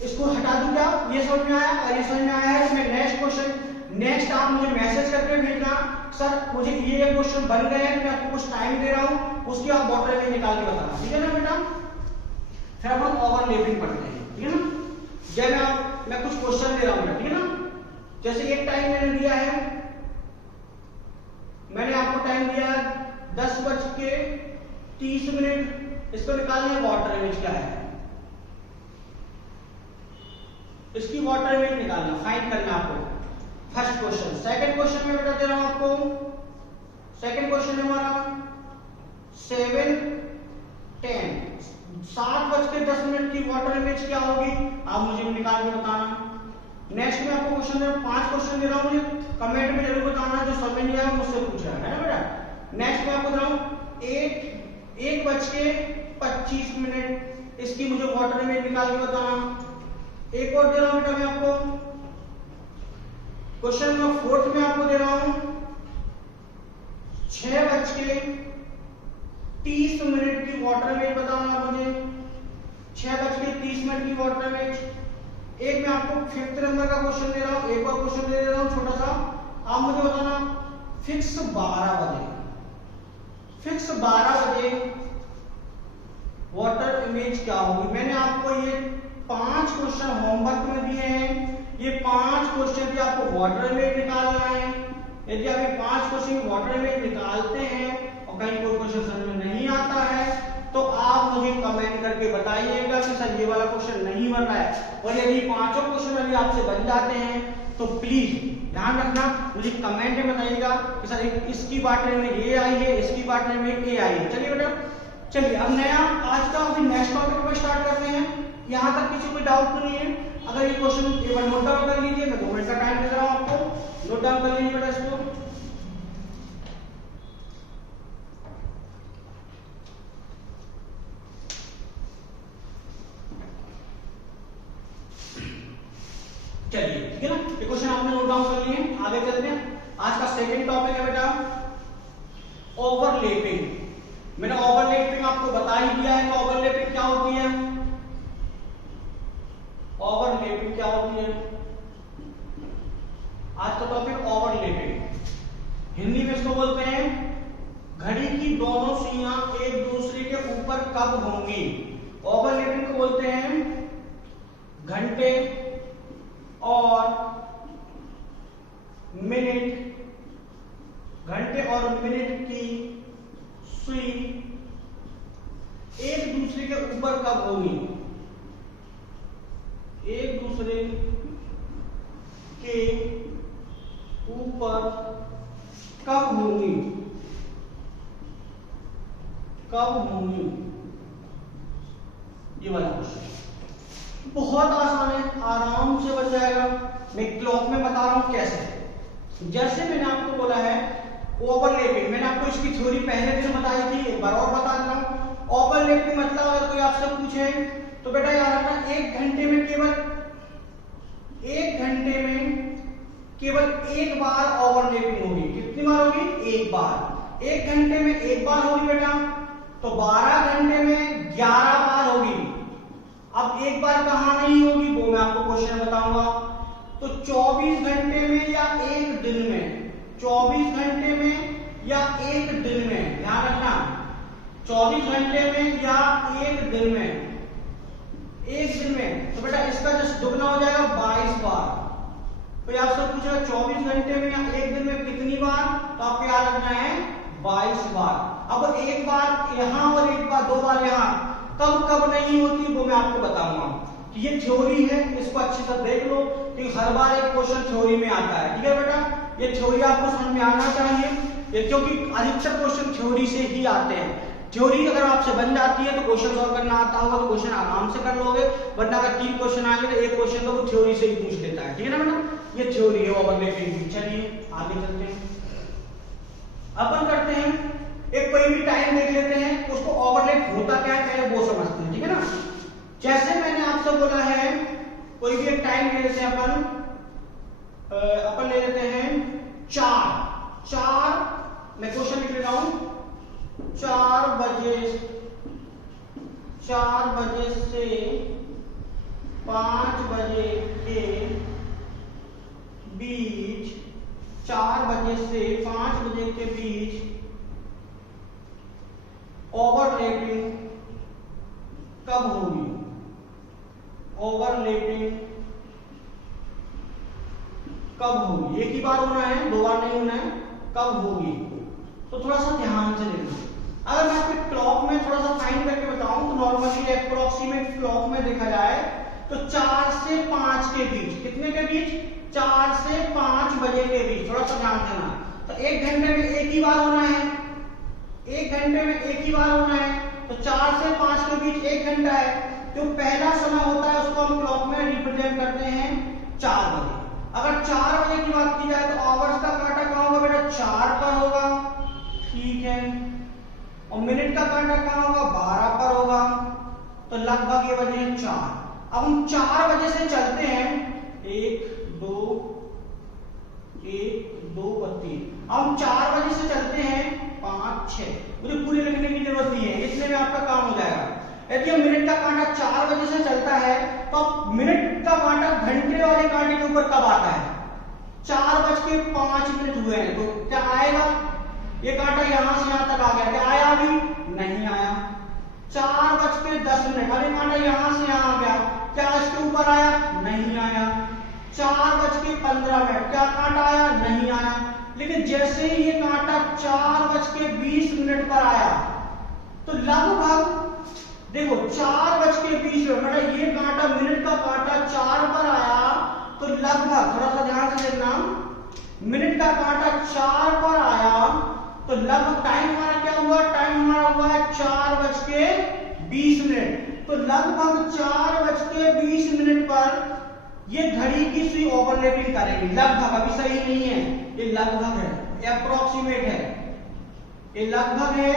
इसको हटा दूं क्या? ये समझ में आया? और ये समझ में आया है, मैं नेक्स्ट क्वेश्चन, नेक्स्ट आप मुझे मैसेज करके भेजना, सर मुझे ये क्वेश्चन बन गए हैं, मैं आपको कुछ टाइम दे रहा हूं, उसके आप वाटर इमेज निकाल के बताना, ठीक है ना बेटा? फिर अपन ओवरलैपिंग पढ़ते हैं, ठीक है ना? जब मैं कुछ क्वेश्चन दे रहा हूं, ठीक है ना? जैसे एक टाइम मैंने दिया है, मैंने आपको टाइम दिया 10:30, इसको निकालना है वाटर इमेज क्या है, इसकी वाटर इमेज निकालना, फाइंड करना आपको। First question. सेकंड क्वेश्चन में बेटा दे रहा हूं आपको, सेकंड क्वेश्चन है हमारा 7:10, 7:10 की वाटर इमेज क्या होगी, आप मुझे निकाल के बताना। नेक्स्ट में आपको क्वेश्चन दे रहा हूं, 5 क्वेश्चन दे रहा हूं, मुझे कमेंट में जरूर बताना जो समझ नहीं आया मुझसे पूछना है ना बेटा। नेक्स्ट में आपको दे रहा हूं 1:25, इसकी मुझे वाटर इमेज निकाल के बताना। एक और दे रहा हूं बेटा मैं आपको, क्वेश्चन नंबर 4 में आपको दे रहा हूं 6:30 की वाटर इमेज बताना मुझे, 6:30 की वाटर इमेज। एक मैं आपको 5th नंबर का क्वेश्चन दे रहा हूं, एक और क्वेश्चन दे रहा हूं छोटा सा, आप मुझे बताना फिक्स 12 बजे वाटर इमेज क्या होगी। मैंने आपको ये 5 क्वेश्चन होमवर्क में दिए हैं। ये 5 क्वेश्चन भी आपको वाटर में निकालना है। यदि आप ये 5 क्वेश्चन वाटर में निकालते हैं और कहीं कोई क्वेश्चन समझ में नहीं आता है तो आप मुझे कमेंट करके बताइएगा कि सर ये वाला क्वेश्चन नहीं बन रहा है। और यदि पांचों क्वेश्चन यदि आपसे बन जाते हैं तो प्लीज ध्यान रखना, मुझे कमेंट में बताइएगा कि सर इसकी बाटने में ये आई है, इसकी बाटने में ये आई है। चलिए बेटा, चलिए अब नया आज का अभी नेक्स्ट टॉपिक पर स्टार्ट करते हैं। यहाँ तक किसी को डाउट तो नहीं है? अगर ये क्वेश्चन एक बार नोट डाउन कर लीजिए, मैं 2 मिनट का टाइम दे रहा हूँ आपको, नोट डाउन कर लीजिए बेटा इसको। चलिए ठीक है ना, ये क्वेश्चन आपने नोट डाउन कर लिए। आगे चलते हैं। आज का सेकंड टॉपिक है बेटा ओवरलैपिंग। मैंने ओवरलैपिंग आपको बता ही दिया है कि ओवरलैपिंग क्या होती है। ओवरलैपिंग क्या होती है? आज का टॉपिक ओवरलैपिंग, हिंदी में इसको बोलते हैं घड़ी की दोनों सुइयां एक दूसरे के ऊपर कब होंगी। ओवरलैपिंग को बोलते हैं घंटे और मिनट, घंटे और मिनट की सुई एक दूसरे के ऊपर कब होगी, एक दूसरे के ऊपर कब होंगी, कब होंगी, ये वाला क्वेश्चन बहुत आसान है, आराम से बन जाएगा। मैं क्लॉक में बता रहा हूं कैसे। जैसे मैंने आपको बोला है ओवरलैपिंग, मैंने आपको इसकी थ्योरी पहले दिन बताई थी, एक बार और बता देता हूं। ओवरलैपिंग मतलब अगर कोई आपसे पूछे तो बेटा याद रखना, एक घंटे में केवल एक बार ओवरलैपिंग होगी। कितनी बार होगी? एक बार। एक घंटे में एक बार होगी बेटा, तो 12 घंटे में 11 बार होगी। अब एक बार कहां नहीं होगी वो मैं आपको क्वेश्चन बताऊंगा। तो 24 घंटे में या एक दिन में, 24 घंटे में या एक दिन में, ध्यान रखना 24 घंटे में या एक दिन में, एक दिन में। तो बेटा इसका जस्ट दुगना हो जाएगा 22 बार। तो आपसे पूछा 24 घंटे में या एक दिन में कितनी बार, तो आपको याद रखना है 22 बार। अब एक बार यहां और एक बार, 2 बार यहां, कब कब नहीं होती वो मैं आपको बताऊंगा। कि ये थ्योरी है, इसको अच्छे से देख लो क्योंकि हर बार एक क्वेश्चन थ्योरी में आता है। ठीक है बेटा, ये थ्योरी आपको समझ में आना चाहिए, ये क्योंकि अधिकतर क्वेश्चन थ्योरी से ही आते हैं। थ्योरी अगर आपसे बन जाती है तो क्वेश्चन सॉल्व करना आता होगा तो क्वेश्चन आराम से कर लोगे, वरना अगर 3 क्वेश्चन आएंगे तो एक क्वेश्चन तो वो थ्योरी से ही पूछ लेता है। ठीक है ना बेटा, ये थ्योरी है ओवरलैपिंग की। चलिए आगे चलते हैं। अपन करते हैं एक कोई भी टाइम देख लेते हैं, उसको ओवरलैप होता क्या है पहले वो समझते हैं। ठीक है ना, जैसे मैंने आपसे बोला है कोई भी एक टाइम ले लेते हैं अपन ले लेते हैं 4। मैं क्वेश्चन लिख लेता हूं 4 बजे से 5 बजे के बीच, 4 बजे से 5 बजे के बीच ओवरलैपिंग कब होगी, ओवरलैपिंग कब होगी। एक ही बार होना है, 2 बार नहीं होना है, कब होगी। तो थोड़ा सा ध्यान से देखना। अगर मैं आपको क्लॉक में थोड़ा सा फाइन करके बताऊं तो नॉर्मली अप्रोक्सीमेट क्लॉक में देखा जाए तो 4 से 5 के बीच, कितने के बीच, 4 से 5 बजे के बीच, थोड़ा सा ध्यान देना। तो 1 घंटे में एक ही बार होना है, 1 घंटे में एक ही बार होना है, तो 4 से 5 के बीच 1 घंटा है। जो पहला समय होता है उसको हम क्लॉक में रिप्रेजेंट करते हैं 4 बजे। अगर 4 बजे की बात की जाए तो आवर्स का कांटा कहां होगा बेटा, 4 पर होगा, ठीक है। और मिनट का कांटा कहां होगा, 12 पर होगा। तो लगभग ये बजे हैं 4। अब हम 4 बजे से चलते हैं 1 2 और 3। अब हम 4 बजे से चलते हैं 5 6, मुझे पूरे लिखने की जरूरत नहीं है, इतने में आपका काम हो जाएगा। यदि हम मिनट का कांटा 4 बजे से चलता है तो मिनट का कांटा घंटे वाले कांटे के ऊपर कब आता है, 4:05 हुए हैं, तो क्या आएगा, ये कांटा यहां से यहां तक आ गया, क्या आया, अभी नहीं आया। 4:10, अरे कांटा यहां से यहां आ गया, क्या इसके ऊपर आया? नहीं आया। 4:15 क्या कांटा आया? नहीं आया। लेकिन जैसे ही ये कांटा 4:20 पर आया तो लगभग देखो 4:20 मतलब ये कांटा मिनट का कांटा 4 पर आया तो लगभग थोड़ा सा ध्यान से देखना, मिनट का कांटा 4 पर आया तो लगभग टाइम हमारा क्या हुआ? टाइम हमारा हुआ है 4:20। तो लगभग 4:20 पर ये घड़ी की सुई ओवरलैपिंग करेगी। लगभग, अभी सही नहीं है, ये लगभग है, अप्रोक्सीमेट है, ये लगभग है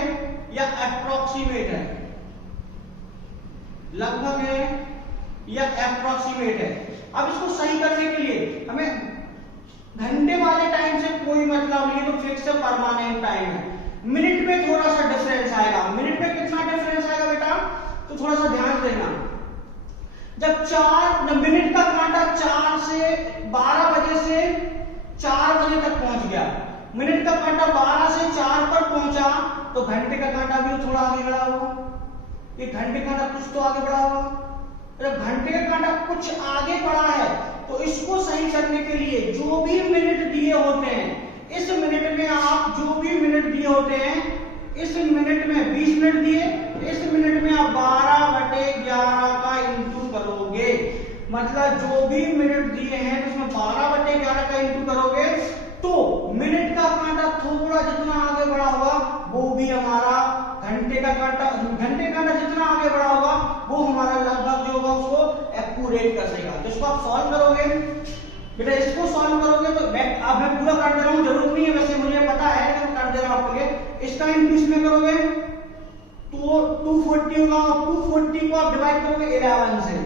या अप्रोक्सीमेट है, लगभग है या अप्रोक्सीमेट है। अब इसको सही करने के लिए हमें घंटे वाले टाइम से कोई मतलब नहीं, तो फिक्स परमानेंट टाइम है। मिनट में थोड़ा सा डिफरेंस आएगा। मिनट में कितना डिफरेंस आएगा बेटा? तो थोड़ा सा ध्यान देना। जब मिनट का कांटा 4 से 12 बजे से 4 बजे तक पहुंच गया, मिनट का कांटा 12 से 4 पर पहुंचा तो घंटे का कांटा भी थोड़ा आगे बढ़ा होगा। ये घंटे का कांटा कुछ तो आगे बढ़ा होगा। जब घंटे का कांटा कुछ आगे बढ़ा है तो इसको सही करने के लिए जो भी मिनट दिए होते हैं, इस मिनट में आप जो भी मिनट दिए होते हैं, इस मिनट में 20 मिनट दिए, इस मिनट में आप 12/11 का इंटू करोगे। मतलब जो भी मिनट दिए हैं उसमें 12/11 का इंटू करोगे तो मिनट का कांटा थोड़ा जितना आगे बढ़ा होगा वो भी हमारा घंटे का कांटा जितना आगे बढ़ा होगा वो हमारा लगभग जो होगा उसको एक्यूरेट कर देगा। तो इसको आप सॉल्व करोगे बेटा, इसको सॉल्व करोगे तो अब मैं पूरा कर दे रहा हूं, जरूरत नहीं है वैसे, मुझे पता है लेकिन कर दे रहा हूं आपके लिए। इसका इंटू इसमें करोगे तो 240 होगा, और 240 को आप डिवाइड करोगे 11 से,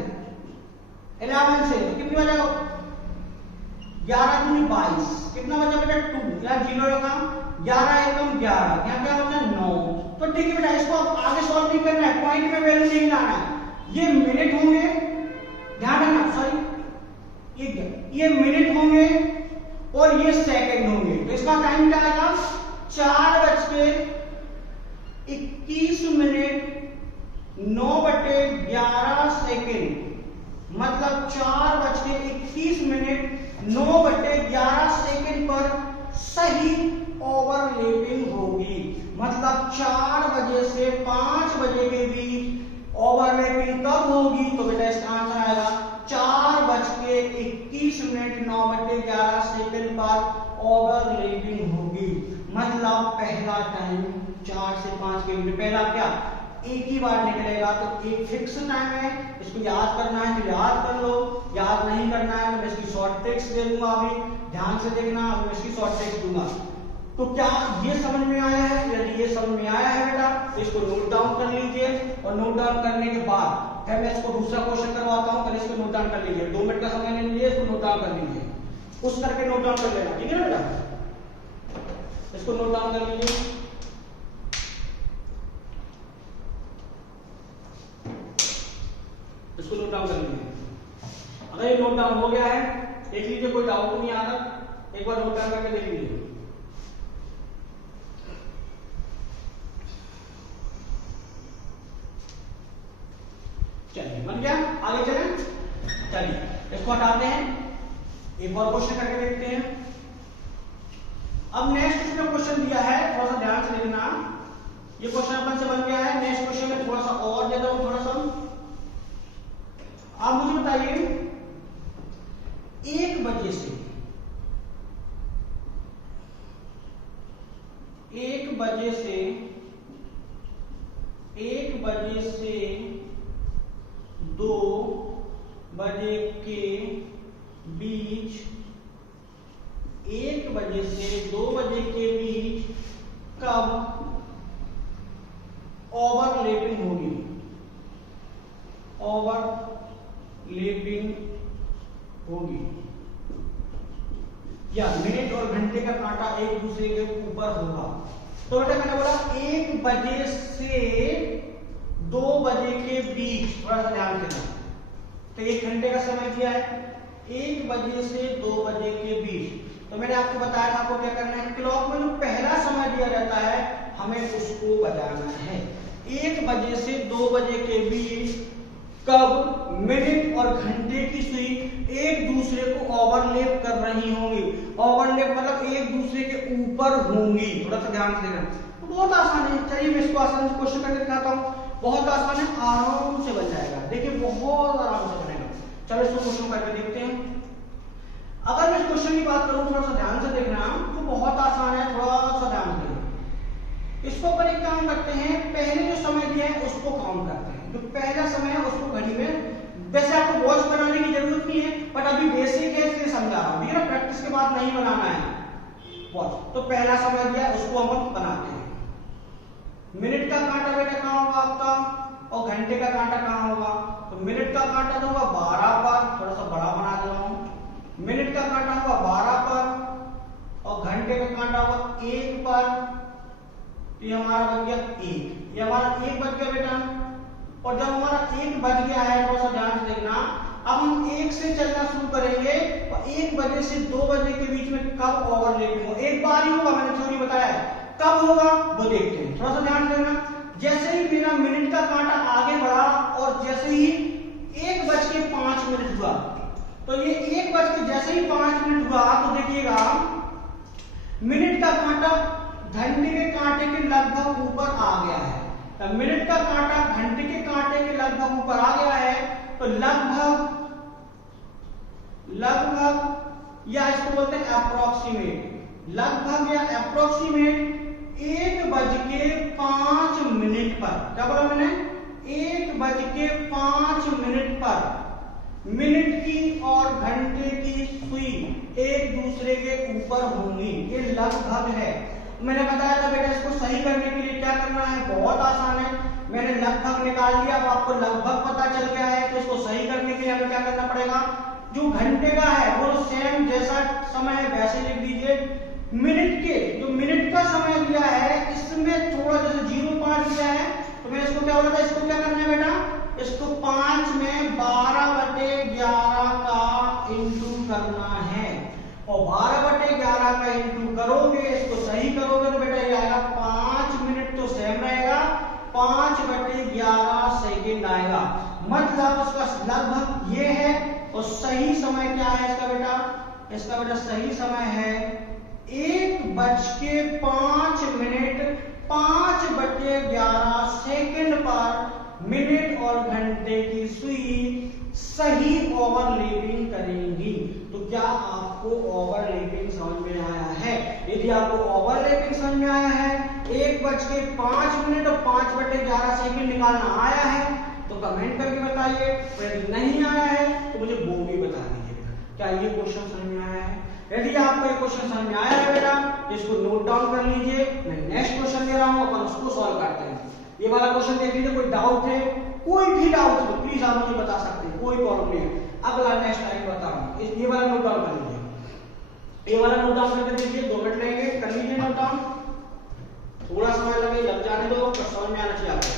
तो कितनी बचेगा? 11 दूनी 22, कितना बचा बेटा? 2, या 0 रखा, 11 एकम 11, यहाँ क्या बचा? 9। तो ठीक है बेटा, इसको आप आगे सॉल्व नहीं करना है, पॉइंट में वैल्यू नहीं लाना है। ये मिनट होंगे, ध्यान रखना, सॉरी ये मिनट होंगे और ये सेकंड होंगे। तो इसका टाइम क्या आएगा? 4:21 9/11 सेकंड, मतलब 4:21 9/11 सेकंड पर सही ओवरलैपिंग होगी। मतलब 4 बजे से 5 बजे के बीच ओवरलैपिंग कब होगी? तो बेटा इसका आंसर आएगा 4:21 9/11 सेकंड पर ओवरलैपिंग होगी। मतलब पहला टाइम 4 से 5 के बीच, पहला क्या एक ही बार निकलेगा, तो एक फिक्स टाइम है, इसको याद करना है तो याद कर लो, याद नहीं करना है तो मैं इसकी शॉर्ट ट्रिक्स दे दूंगा, अभी ध्यान से देखना, अभी मैं इसकी शॉर्ट ट्रिक्स दूंगा। तो क्या ये समझ में आया है? यदि ये समझ में आया है बेटा तो इसको नोट डाउन कर लीजिए, और नोट डाउन करने के बाद फिर मैं इसको दूसरा क्वेश्चन करवाता हूं, पहले इसको नोट डाउन कर लीजिए, 2 मिनट का समय ले लीजिए, इसको नोट डाउन कर लीजिए, उस करके नोट डाउन कर लेना, ठीक है ना बेटा? इसको नोट डाउन कर लीजिए। इसको नोट डाउन कर लीजिए। अगर ये नोट डाउन हो गया है देख लीजिए, कोई डाउट नहीं आता, एक बार नोट डाउन करके देख लीजिए। चलिए बन गया, आगे चलें। चलिए इसको हटाते हैं, एक और क्वेश्चन करके देखते हैं। अब नेक्स्ट इसमें क्वेश्चन दिया है, थोड़ा सा ध्यान से देखना, ये क्वेश्चन अपन से बन गया है। नेक्स्ट क्वेश्चन में थोड़ा सा और देता हूं, थोड़ा सा आप मुझे बताइए, 1 बजे से 2 बजे के बीच, 1 बजे से 2 बजे के बीच कब ओवरलैपिंग होगी? ओवरलैपिंग होगी, या मिनट और घंटे का कांटा एक दूसरे के ऊपर होगा। तो बेटा मैंने बोला 1 बजे से 2 बजे के बीच, थोड़ा सा ध्यान देना, तो 1 घंटे का समय दिया है, 1 बजे से 2 बजे के बीच। तो मैंने आपको बताया था आपको क्या करना है, क्लॉक में जो पहला समय दिया जाता है हमें उसको बजाना है। 1 बजे से 2 बजे के बीच कब मिनट और घंटे की सुई एक दूसरे को ओवरलैप कर रही होंगी। ओवरलैप मतलब एक दूसरे के ऊपर होंगी। थोड़ा सा ध्यान से देखना, तो बहुत आसान है। चलिए मैं इसको आसान से क्वेश्चन करके दिखाता हूँ। बहुत आसान है, आराम से बन जाएगा। देखिए बहुत आराम से बनेगा। चलो इसको क्वेश्चन करके देखते हैं। अगर मैं इस क्वेश्चन की बात करूं, थोड़ा सा ध्यान से देखना, तो बहुत आसान है, थोड़ा सा ध्यान से देखना। इसको अपन एक काम करते हैं, पहले जो समय दिया है उसको काउंट करते हैं। जो पहला समय है उसको घड़ी में, वैसे आपको वॉच बनाने की जरूरत नहीं है, बट अभी बेसिक है इसलिए समझा रहा हूं, ठीक है ना। प्रैक्टिस के बाद नहीं बनाना है वॉच। तो पहला समय दिया है उसको हम बनाते हैं। मिनट का कांटा बेटा कहां होगा आपका, और घंटे का कांटा कहां होगा। तो मिनट का कांटा तो होगा 12 पर, थोड़ा सा बड़ा बना दे रहा हूं। मिनट का कांटा होगा 12 पर और घंटे का कांटा होगा 1 पर। तो ये हमारा बन गया 1। ये हमारा 1 बज गया बेटा। और जब हमारा 1 बज गया है, थोड़ा सा ध्यान से देखना, अब हम 1 से चलना शुरू करेंगे और 1 बजे से 2 बजे के बीच में कब ओवरलैपिंग होगा। एक बार ही होगा, मैंने थ्योरी बताया है। कब होगा वो देखते हैं, थोड़ा सा ध्यान से देखना। जैसे ही मेरा मिनट का कांटा आगे बढ़ा और जैसे ही 1:05 हुआ, तो ये 1 जैसे ही 5 मिनट हुआ, तो देखिएगा मिनट का कांटा घंटे के कांटे के लगभग ऊपर आ गया है। तो मिनट का कांटा घंटे के कांटे के लगभग ऊपर आ गया है, तो लगभग या इसको बोलते हैं अप्रोक्सीमेट, लगभग या अप्रोक्सीमेट 1:05 पर, क्या बोला मैंने, 1:05 पर मिनट की और घंटे की सुई एक दूसरे के ऊपर होंगी। ये लगभग है। मैंने बताया था बेटा, इसको सही करने के लिए क्या करना है, बहुत आसान है। मैंने लगभग निकाल लिया, अब आपको लगभग पता चल गया है। तो इसको सही करने के लिए हमें क्या करना पड़ेगा, जो घंटे का है वो सेम जैसा समय है वैसे लिख दीजिए। जो मिनट का समय दिया है, इसमें थोड़ा जैसे 0.5 दिया है, तो मैं इसको क्या बोला था, इसको क्या करना है बेटा, इसको 5 में 12/11 का इंटू करना है। और 12/11 का इंटू करोगे, इसको सही करोगे, तो बेटा ये आएगा 5 मिनट तो सेम रहेगा, 5/11 सेकेंड आएगा। मतलब उसका लगभग ये है। और सही समय क्या है इसका बेटा, सही समय है 1:05 5/11 सेकेंड पर मिनट और घंटे की सुई सही ओवरलैपिंग करेंगी। तो क्या आपको ओवरलैपिंग समझ में आया है? यदि आपको ओवरलैपिंग समझ में आया है, 1:05 और 5/11 सेकेंड निकालना आया है तो कमेंट करके बताइए। यदि नहीं आया है तो मुझे वो भी बता दीजिएगा। क्या ये क्वेश्चन समझ में आया है? यदि आपको ये क्वेश्चन समझ में आया है बेटा, इसको नोट डाउन कर लीजिए। मैं नेक्स्ट क्वेश्चन दे रहा हूं, अपन उसको सॉल्व करते हैं। ये वाला क्वेश्चन देख लीजिए, कोई डाउट है, कोई भी डाउट हो प्लीज आप मुझे बता सकते हैं, कोई प्रॉब्लम नहीं है। अगला नेक्स्ट टाइम बताऊंगा। ये वाला नोट डाउन कर लीजिए, ये वाला नोट डाउन करके देखिए, 2 मिनट लगेंगे, कर लीजिए नोट डाउन। थोड़ा समय लगे, लग जाने दो, पर समझ में आना चाहिए आपको।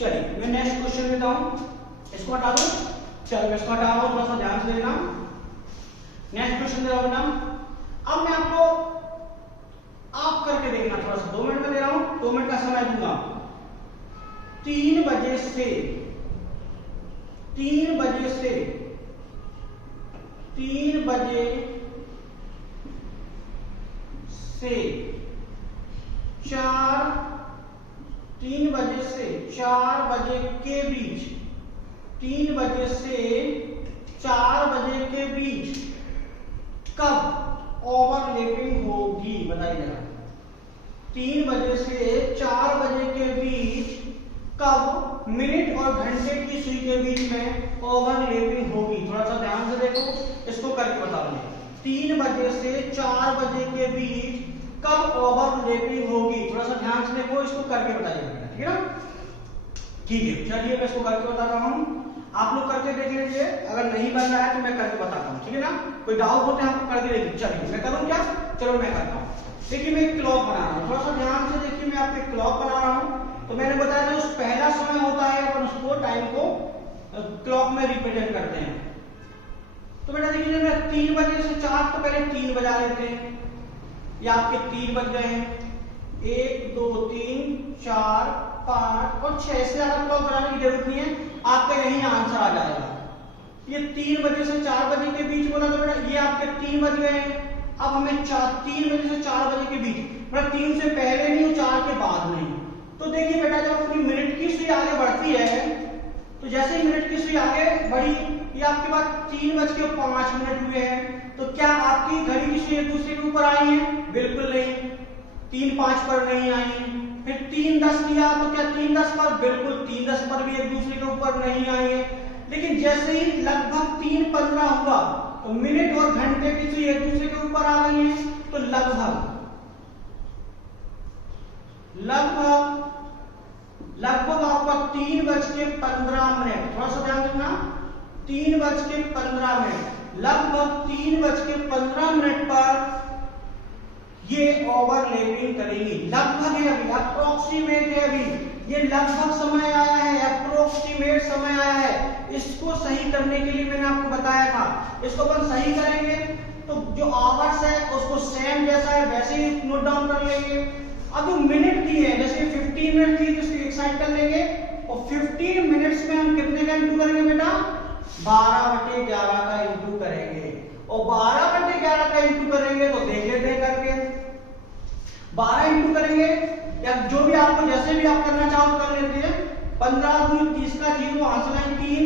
चलिए मैं नेक्स्ट क्वेश्चन लेता हूं, इसको हटा दो। चलो मैं इसको हटा रहा हूं, थोड़ा सा ध्यान से देखना। नेक्स्ट क्वेश्चन दे रहा हूं बेटा। अब मैं आपको आप करके देखना, थोड़ा सा 2 मिनट में दे रहा हूं, 2 मिनट का समय दूंगा। 3 बजे से 3 बजे से 3 बजे से 4 बजे के बीच, 3 बजे से 4 बजे के बीच कब ओवरलैपिंग होगी, बताइए जरा। 3 बजे से 4 बजे के बीच कब मिनट और घंटे की सुई के बीच में ओवरलैपिंग होगी। थोड़ा सा ध्यान से देखो, इसको करके बता दो। 3 बजे से 4 बजे के बीच कब ओवरलैपिंग होगी, थोड़ा सा ध्यान से देखो, इसको करके बताइएगा, ठीक है ना। ठीक है, चलिए मैं इसको करके बता रहा हूं, आप लोग करके देख लीजिए। अगर नहीं बन रहा है तो मैं करके बताता हूं, ठीक है ना। कोई डाउट होते हैं आपको करके देखिए। चलिए मैं करूं क्या, चलो मैं करता हूं। देखिए मैं एक क्लॉक बना रहा हूं, थोड़ा सा ध्यान से देखिए। मैं आपके क्लॉक बना रहा हूं, तो मैंने बताया था उस पहला समय होता है, अपन उसको टाइम को क्लॉक में रिप्रेजेंट करते हैं। तो बेटा देखिए, मैं 3 बजे से 4 तो पहले 3 बजा लेते हैं, या आपके 3 बज गए हैं। 1 2 3 4 5 और 6 से ज्यादा क्लॉक बनाने की जरूरत नहीं है, आपका यही आंसर आ जाएगा। ये 3 बजे से 4 बजे के बीच बोला तो बेटा ये आपके 3 बज गए हैं। अब हमें 3 बजे से 4 बजे के बीच, मतलब 3 से पहले नहीं और 4 के बाद नहीं। तो देखिए बेटा जब अपनी मिनट की सुई आगे बढ़ती है तो जैसे ही मिनट की सुई आगे बढ़ी, ये आपके पास 3:05 हुए हैं, तो क्या आपकी घड़ी की सुई एक दूसरे के ऊपर आई है? बिल्कुल नहीं, 3:05 पर नहीं आई है। फिर 3:10 किया तो क्या 3:10 पर? बिल्कुल 3:10 पर भी एक दूसरे के ऊपर नहीं आई है। लेकिन जैसे ही लगभग 3:15 हुआ तो मिनट और घंटे की सुई एक दूसरे के ऊपर आ गई है, तो लगभग आपका 3:15, थोड़ा सा ध्यान रखना, 3:15, लगभग 3:15 पर ये ओवरलैपिंग करेंगी। लगभग है, अभी अप्रोक्सीमेट है, अभी ये लगभग समय आया है, अप्रोक्सीमेट समय आया है। इसको सही करने के लिए मैंने आपको बताया था, इसको अपन सही करेंगे तो जो आवर्स है उसको सेम जैसा है वैसे ही नोट डाउन कर लेंगे। अब जो मिनट दी है, जैसे 15 मिनट थी तो इसको एक साइड कर लेंगे और 15 मिनट्स में हम कितने का इंटू करेंगे बेटा? 12/11 का इंटू करेंगे। और 12/11 का इंटू करेंगे तो देख लेते हैं करके, 12 इंटू करेंगे या जो भी आपको जैसे भी आप करना चाहो कर लेते हैं। 15 दूनी 30 का 0, आंसर है 3,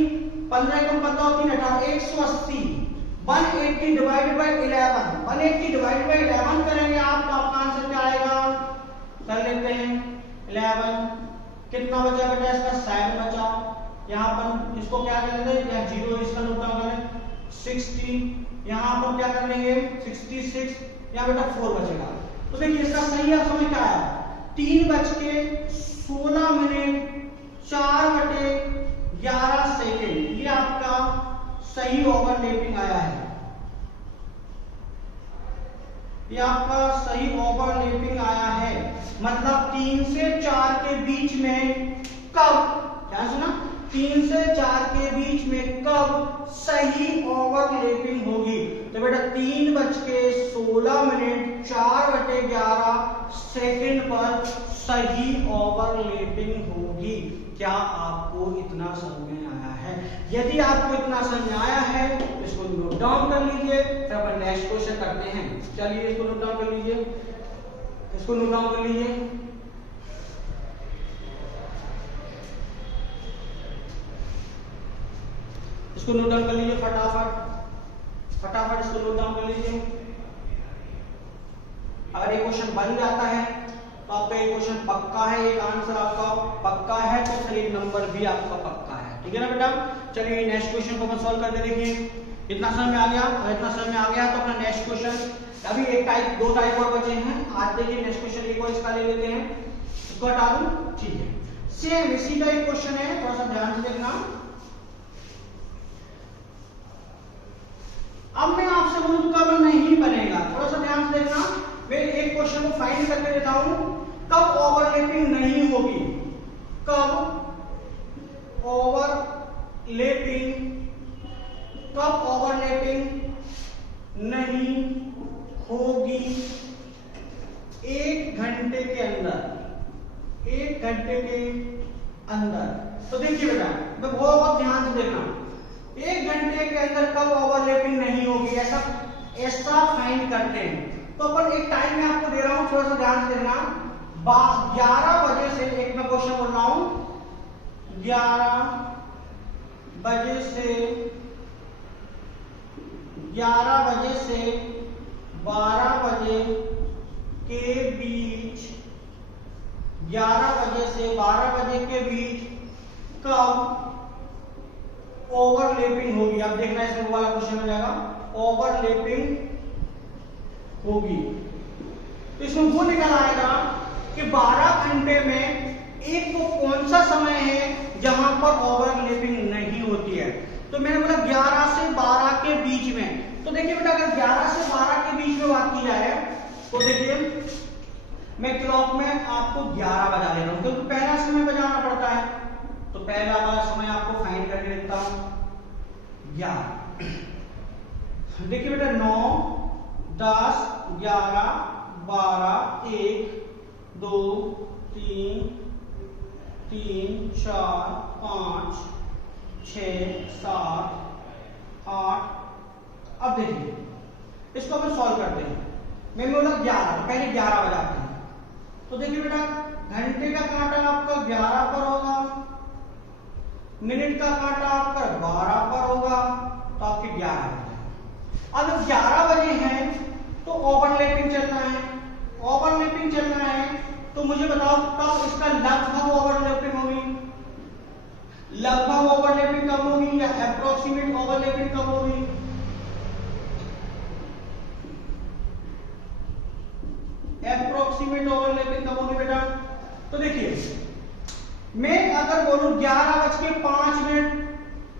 15 कम 15 और 3 18, 180। 180 डिवाइडेड बाय 11, 180 डिवाइडेड बाय 11 करेंगे आप तो आपका आंसर क्या आएगा? कर लेते हैं 11, कितना बचा बेटा? इसका 7 बचा। यहाँ पर इसको क्या कर लेते हैं, 0 इसका नोट डाउन करें, 60, यहाँ पर क्या कर लेंगे 66, यहाँ बेटा 4 बचेगा। तो देखिए इसका सही समय क्या है? 3:16, 4/11 ये आपका सही ओवरलैपिंग आया है। ये आपका सही ओवरलैपिंग आया है, मतलब 3 से 4 के बीच में कब, क्या सुना, 3 से 4 के बीच में कब सही ओवरलैपिंग होगी? तो बेटा 3:16, 4/11 पर सही ओवरलैपिंग होगी। क्या आपको इतना समझ में आया है? यदि आपको इतना समझ में आया है तो इसको नोट डाउन कर लीजिए, फिर अपन नेक्स्ट क्वेश्चन करते हैं। चलिए इसको नोट डाउन कर लीजिए, इसको नोट डाउन कर लीजिए। इसको नोट डाउन कर लीजिए फटाफट इसको नोट डाउन कर लीजिए। अगर ये क्वेश्चन बन जाता है तो आपका ये क्वेश्चन पक्का है, एक आंसर आपका पक्का है, तो फिर एक नंबर भी आपका पक्का है। ठीक है ना बेटा? चलिए नेक्स्ट क्वेश्चन को अपन सॉल्व करके देखिए। इतना समझ में आ गया? और इतना समझ में आ गया तो अपना नेक्स्ट क्वेश्चन, अभी एक टाइप, 2 टाइप और बचे हैं। आज देखिए नेक्स्ट क्वेश्चन एक और इसका ले लेते हैं, इसको हटा दूं, ठीक है। सेम इसी का एक क्वेश्चन है, थोड़ा सा ध्यान से देखना। अब मैं आपसे बोलूं कब नहीं बनेगा, थोड़ा सा ध्यान से देखना। मैं एक क्वेश्चन को फाइंड करके देता हूं, कब ओवरलैपिंग नहीं होगी, कब ओवरलैपिंग नहीं होगी 1 घंटे के अंदर, 1 घंटे के अंदर। तो देखिए बेटा, मैं बहुत ध्यान से देखना, 1 घंटे के अंदर कब ओवरलैपिंग नहीं होगी, ऐसा फाइंड करते हैं। तो अपन एक टाइम में आपको दे रहा हूं, थोड़ा सा ध्यान से देखना। 11 बजे से, एक मैं क्वेश्चन बोल रहा हूं, 11 बजे से 12 बजे के बीच, 11 बजे से 12 बजे के बीच कब ओवरलैपिंग होगी। अब देखना इसमें वाला क्वेश्चन हो जाएगा, ओवरलैपिंग होगी। तो इसमें वो निकल आएगा कि 12 घंटे में एक वो कौन सा समय है जहां पर ओवरलैपिंग नहीं होती है। तो मैंने बोला 11 से 12 के बीच में। तो देखिए बेटा, अगर 11 से 12 के बीच में बात की जाए तो देखिए मैं क्लॉक में आपको 11 बजा ले रहा हूं, क्योंकि पहला समय बजाना पड़ता है। तो पहला वाला समय आपको फाइंड करके देता हूं, 11। देखिए बेटा 9, 10, 11, 12, 1, 2 3 3 4 5 6 7 8। अब देखिए इसको अपन सॉल्व करते हैं। मैंने बोला 11, तो पहले 11 बजाते हैं। तो देखिए बेटा घंटे का कांटा आपका 11 पर होगा, मिनट का कांटा आपका 12 पर होगा, तो आपके 11 बजे। अब 11 बजे हैं तो ओवरलैपिंग चलना है, ओवरलैपिंग चलना है। तो मुझे बताओ कब इसका लगभग ओवरलैपिंग होगी, लगभग ओवरलैपिंग कब होगी या अप्रोक्सीमेट ओवरलैपिंग कब होगी? अप्रोक्सीमेट ओवरलैपिंग कब होगी बेटा? तो देखिए मैं अगर बोलूं 11:05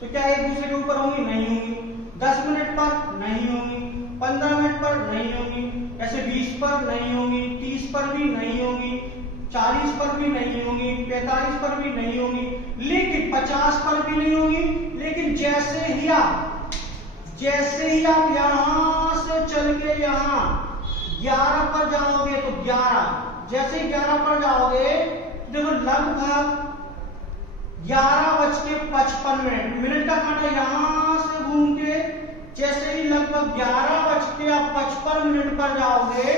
तो क्या एक दूसरे के ऊपर होंगी? नहीं होंगी। 10 मिनट पर नहीं होंगी, 15 मिनट पर नहीं होंगी, ऐसे 20 पर नहीं होंगी, 30 पर भी नहीं होंगी, 40 पर भी नहीं होंगी, 45 पर भी नहीं होंगी, लेकिन 50 पर भी नहीं होंगी। लेकिन जैसे ही आप यहां से चल के यहां 11 पर जाओगे तो 11, जैसे ही 11 पर जाओगे देखो लगभग 11:55, मिनट का कांटा यहां से घूम के जैसे ही लगभग 11:55 पर जाओगे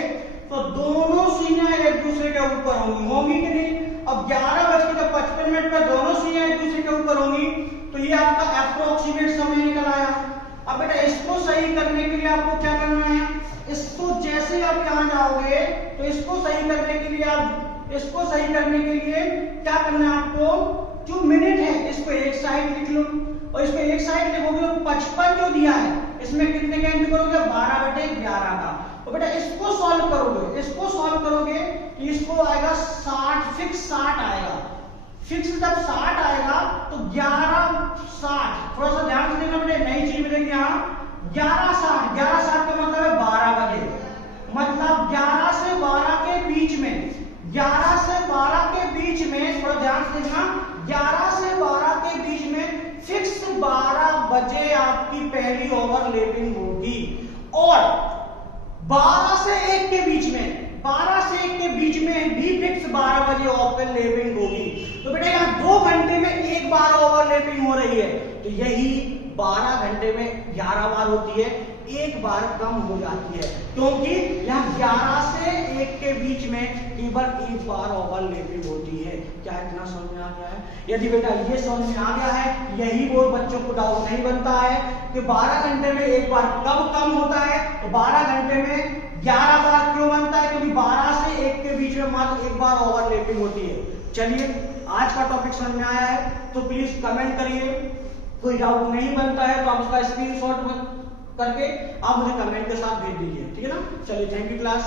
तो दोनों सुइयां एक दूसरे के ऊपर होंगी कि नहीं? अब 11:55 पर दोनों सुइयां एक दूसरे के ऊपर होंगी, तो ये आपका अप्रोक्सीमेट समय निकल आया। अब बेटा इसको सही करने के लिए आपको क्या करना है? इसको जैसे ही आप यहां जाओगे तो इसको सही करने के लिए क्या करना है आपको? जो मिनट है इसको एक साइड लिख लो, और इसको एक साइड लिखोगे तो 55 जो दिया है इसमें कितने का एंट्री करोगे? 12/11 का। तो बेटा इसको सॉल्व करोगे कि इसको आएगा 60, फिक्स 60 आएगा। फिक्स जब 60 आएगा तो 11:60, थोड़ा सा ध्यान से देखना बेटा, नई चीज मिलेगी यहाँ। 11:60 का मतलब है 12 बजे, मतलब 11 से 12 के बीच में, 11 से 12 के बीच में, थोड़ा ध्यान से देखना, 11 से 12 के बीच में फिक्स 12 बजे आपकी पहली ओवरलैपिंग होगी। और 12 से 1 के बीच में भी फिक्स 12 बजे ओवरलैपिंग होगी। तो बेटा यहाँ 2 घंटे में एक बार ओवरलैपिंग हो रही है, तो यही 12 घंटे में 11 बार होती है, एक बार कम हो जाती है, क्योंकि यहाँ 11 से 1 के बीच में केवल एक बार ओवरलैपिंग होती है। क्या इतना समझ में आ गया है? यदि बेटा ये समझ में आ गया है, यही वो बच्चों को डाउट नहीं बनता है कि 12 घंटे में एक बार कब कम होता है, तो 12 घंटे में 11 बार क्यों बनता है? क्योंकि 12 से 1 के बीच में मात्र एक बार ओवरलैपिंग होती है। चलिए आज का टॉपिक समझ में आया है तो प्लीज कमेंट करिए, कोई डाउट नहीं बनता है तो आप उसका स्क्रीनशॉट करके आप मुझे कमेंट के साथ भेज दीजिए, ठीक है ना? चलिए, थैंक यू क्लास।